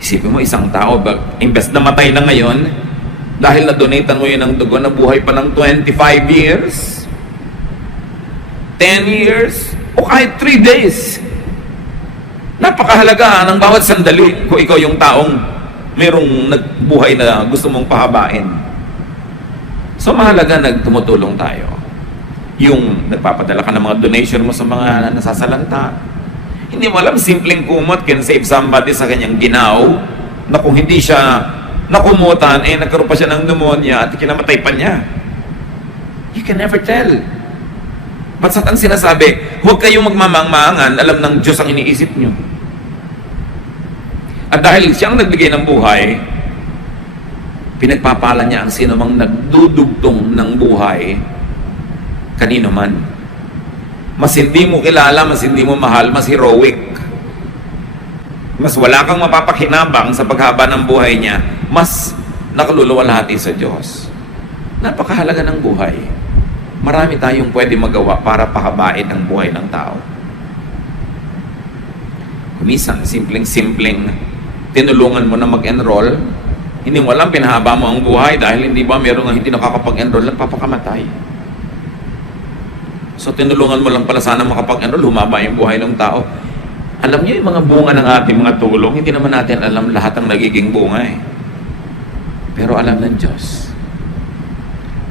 Isipin mo, isang tao, imbes na matay na ngayon, dahil na-donatean mo yun ng dugo, na buhay pa ng 25 years, 10 years, o kahit 3 days, Napakahalaga ng bawat sandali kung ikaw yung taong mayroong nagbuhay na gusto mong pahabain. So mahalaga tumutulong tayo. Yung nagpapadala ka ng mga donation mo sa mga nasasalanta. Hindi mo alam, simpleng kumot can save somebody sa kanyang ginaw na kung hindi siya nakumutan, nagkaroon pa siya ng pneumonia at kinamatay pa niya. You can never tell. Ba't Satan sinasabi, huwag kayong magmamangmangan, alam ng Diyos ang iniisip nyo. At dahil siyang nagbigay ng buhay, pinagpapala niya ang sino mang nagdudugtong ng buhay, kanino man. Mas hindi mo kilala, mas hindi mo mahal, mas heroic. Mas wala kang mapapakinabang sa paghaba ng buhay niya, mas nakaluluwalhati sa Diyos. Napakahalaga ng buhay. Marami tayong pwede magawa para pahabain ang buhay ng tao. Kumisan, simpleng-simpleng tinulungan mo na mag-enroll, hindi mo alam, pinahaba mo ang buhay dahil hindi ba meron nga hindi nakakapag-enroll, nagpapakamatay. So tinulungan mo lang pala sana makapag-enroll, humaba yung buhay ng tao. Alam niyo yung mga bunga ng ating mga tulong, hindi naman natin alam lahat ang nagiging bunga eh. Pero alam ng Diyos.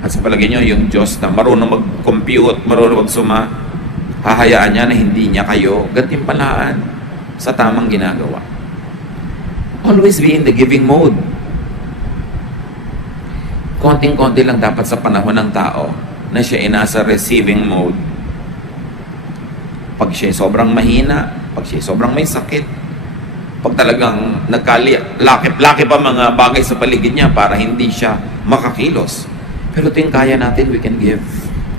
At sa palagay niyo, yung Diyos na marunong mag-compute, marunong magsuma, hahayaan niya na hindi niya kayo gantimpalaan sa tamang ginagawa. Always be in the giving mode. Konting-konti lang dapat sa panahon ng tao na siya ay nasa receiving mode. Pag siya sobrang mahina, pag siya sobrang may sakit, pag talagang laki pa mga bagay sa paligid niya para hindi siya makakilos. Pero ito yung kaya natin, we can give.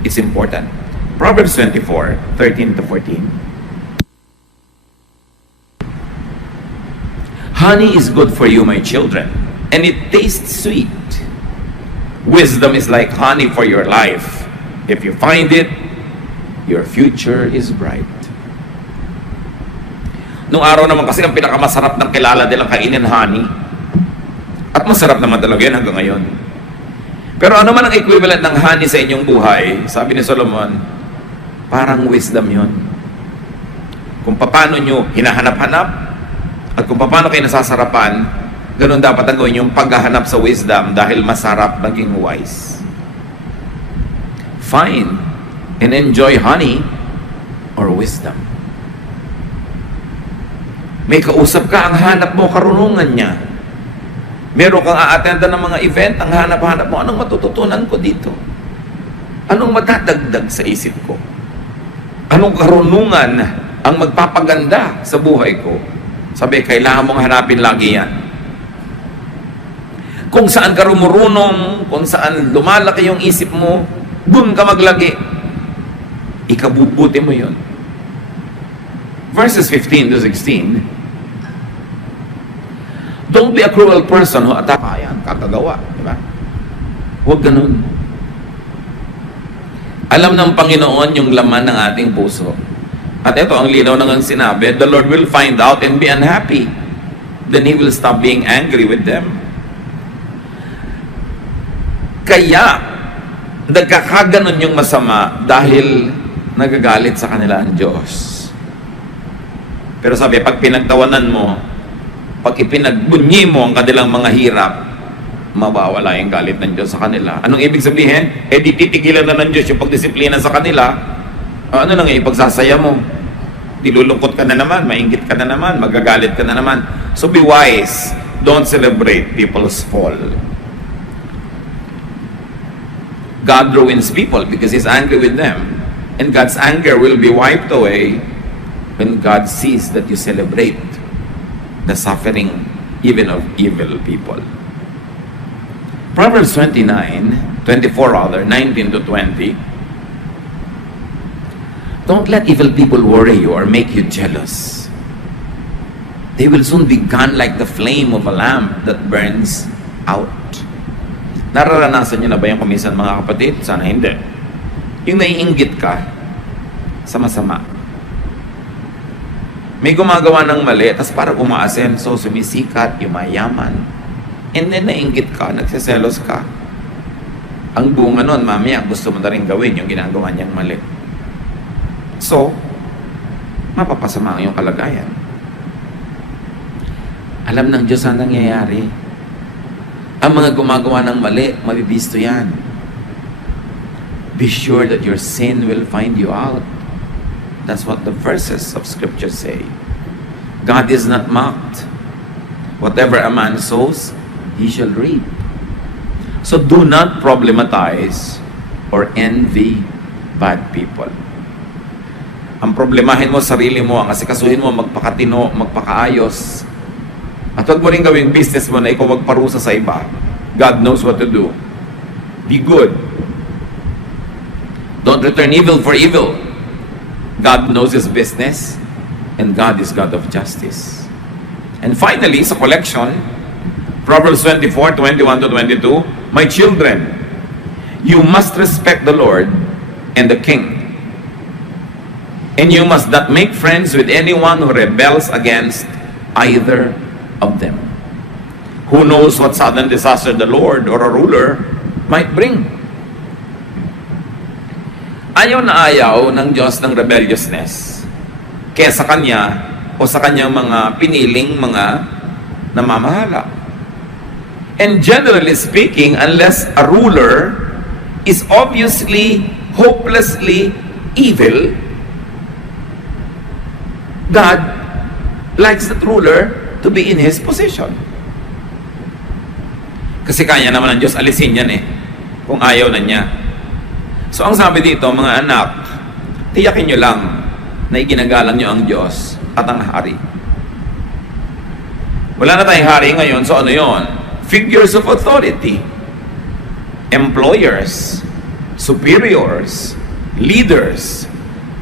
It's important. Proverbs 24, 13 to 14. Honey is good for you, my children, and it tastes sweet. Wisdom is like honey for your life. If you find it, your future is bright. Nung araw naman kasi ang pinakamasarap ng kilala nilang kainin, honey. At masarap naman talaga yan hanggang ngayon. Pero ano man ang equivalent ng honey sa inyong buhay, sabi ni Solomon, parang wisdom yon. Kung paano nyo hinahanap-hanap, at kung paano kayo nasasarapan, ganun dapat ang gawin yung paghahanap sa wisdom dahil masarap maging wise. Find and enjoy honey or wisdom. May kausap ka, ang hanap mo, karunungan niya. Meron kang a-attenda ng mga event, ang hanap-hanap mo, anong matututunan ko dito? Anong matadagdag sa isip ko? Anong karunungan ang magpapaganda sa buhay ko? Sabi, kailangan mong hanapin lagi yan. Kung saan ka rumurunong, kung saan lumalaki yung isip mo, dun ka maglagi. Ikabubuti mo yun. Verses 15 to 16. Don't be a cruel person who attack. Ayan, kakagawa. Diba? Huwag ganun. Alam ng Panginoon yung laman ng ating puso. At ito, ang linaw ng sinabi, the Lord will find out and be unhappy. Then He will stop being angry with them. Kaya, nagkakaganon yung masama dahil nagagalit sa kanila ang Diyos. Pero sabi, pag pinagtawanan mo, pag ipinagbunyi mo ang kanilang mga hirap, mawawala yung galit ng Diyos sa kanila. Anong ibig sabihin? Di titigilan na ng Diyos yung pagdisiplina sa kanila. Ano nang ipagsasaya mo? Dilulungkot ka na naman, mainggit ka na naman, magagalit ka na naman. So be wise. Don't celebrate people's fall. God ruins people because He's angry with them. And God's anger will be wiped away when God sees that you celebrate the suffering even of evil people. Proverbs 19 to 20. Don't let evil people worry you or make you jealous. They will soon be gone like the flame of a lamp that burns out. Nararanasan niyo na ba yung kumisan, mga kapatid? Sana hindi. Yung naiinggit ka sa masama. May gumagawa ng mali, tapos para umaasenso, sumisikat, yumayaman. And then naiinggit ka, nagsiselos ka. Ang bunga nun, mamaya gusto mo na rin gawin yung ginagawa niyang mali. So, mapapasama ang iyong kalagayan. Alam ng Diyos ang nangyayari. Ang mga gumagawa ng mali, mabibisto yan. Be sure that your sin will find you out. That's what the verses of Scripture say. God is not mocked. Whatever a man sows, he shall reap. So do not problematize or envy bad people. Ang problemahin mo, sarili mo, ang asikasuhin mo, magpakatino, magpakaayos. At huwag mo rin gawing business mo na ikaw magparusa sa iba. God knows what to do. Be good. Don't return evil for evil. God knows His business, and God is God of justice. And finally, sa collection, Proverbs 24:21-22, my children, you must respect the Lord and the King. And you must not make friends with anyone who rebels against either of them. Who knows what sudden disaster the Lord or a ruler might bring? Ayaw na ayaw ng Diyos ng rebelliousness kaya sa Kanya o sa Kanyang mga piniling mga namamahala. And generally speaking, unless a ruler is obviously, hopelessly evil, God likes that ruler to be in His position. Kasi kaya naman ng Diyos alisin yan kung ayaw na niya. So ang sabi dito, mga anak, tiyakin nyo lang na iginagalang nyo ang Diyos at ang hari. Wala na tayong hari ngayon, so ano yon? Figures of authority. Employers, superiors, leaders.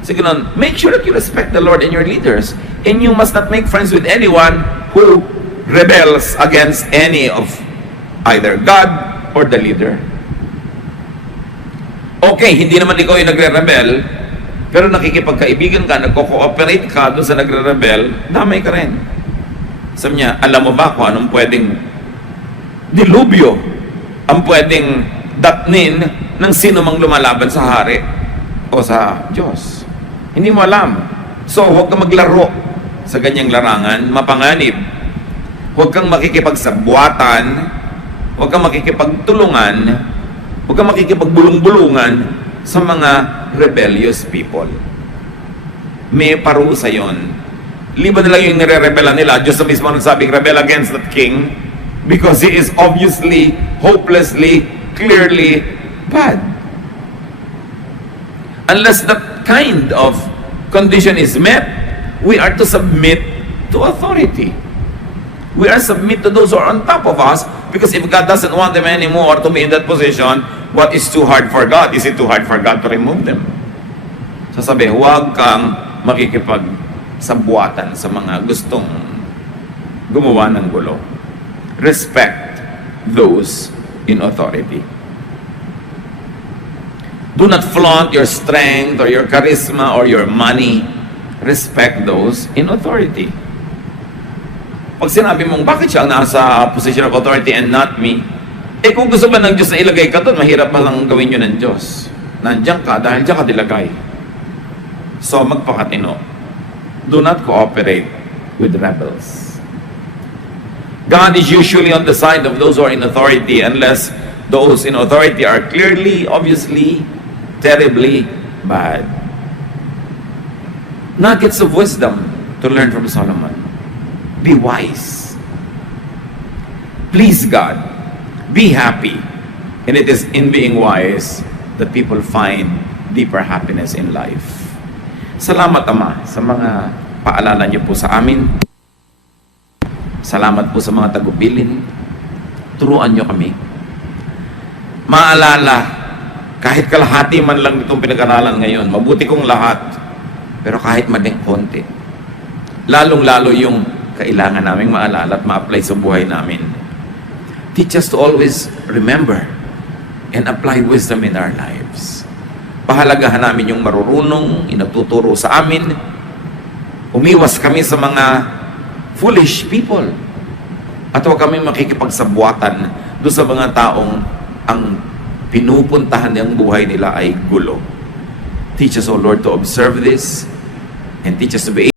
So ganun, make sure that you respect the Lord and your leaders. And you must not make friends with anyone who rebels against any of either God or the leader. Okay, hindi naman ikaw yung nagre-rebel, pero nakikipagkaibigan ka, nagko-cooperate ka doon sa nagre-rebel, damay ka rin. Sabi niya, alam mo ba kung anong pwedeng dilubyo ang pwedeng datnin ng sino mang lumalaban sa hari o sa Diyos? Hindi mo alam. So, huwag kang maglaro sa ganyang larangan, mapanganib. Huwag kang makikipagsabuatan, huwag kang makikipagtulungan, huwag kang makikipagbulong-bulungan sa mga rebellious people. May parusa yon. Liban na lang yung nire-rebella nila, Diyos na mismo nagsabing rebel against that king because he is obviously, hopelessly, clearly bad. Unless that kind of condition is met, we are to submit to authority. We are submit to those who are on top of us, because if God doesn't want them anymore to be in that position, what is too hard for God? Is it too hard for God to remove them? Sasabi, huwag kang makikipagsabuatan sa mga gustong gumawa ng gulo. Respect those in authority. Do not flaunt your strength or your charisma or your money. Respect those in authority. Pag sinabi mong, bakit siya ang nasa position of authority and not me? Kung gusto ba ng Diyos na ilagay ka doon, mahirap pa lang gawin yun ng Diyos. Nandiyan ka dahil diyan ka dilagay. So, magpakatino. Do not cooperate with rebels. God is usually on the side of those who are in authority unless those in authority are clearly, obviously, terribly bad. Nuggets of wisdom to learn from Solomon. Be wise. Please God. Be happy. And it is in being wise that people find deeper happiness in life. Salamat, Ama, sa mga paalala niyo po sa amin. Salamat po sa mga tagubilin. Turuan niyo kami. Maalala, kahit kalahati man lang itong pinag-aralan ngayon, mabuti kong lahat, pero kahit mading konti, lalong-lalo yung kailangan naming maalala at ma-apply sa buhay namin. Teach us to always remember and apply wisdom in our lives. Pahalagahan namin yung marurunong, inatuturo sa amin. Umiwas kami sa mga foolish people. At huwag kami makikipagsabuatan doon sa mga taong ang pinupuntahan ng buhay nila ay gulo. Teach us, O Lord, to observe this and teach us to be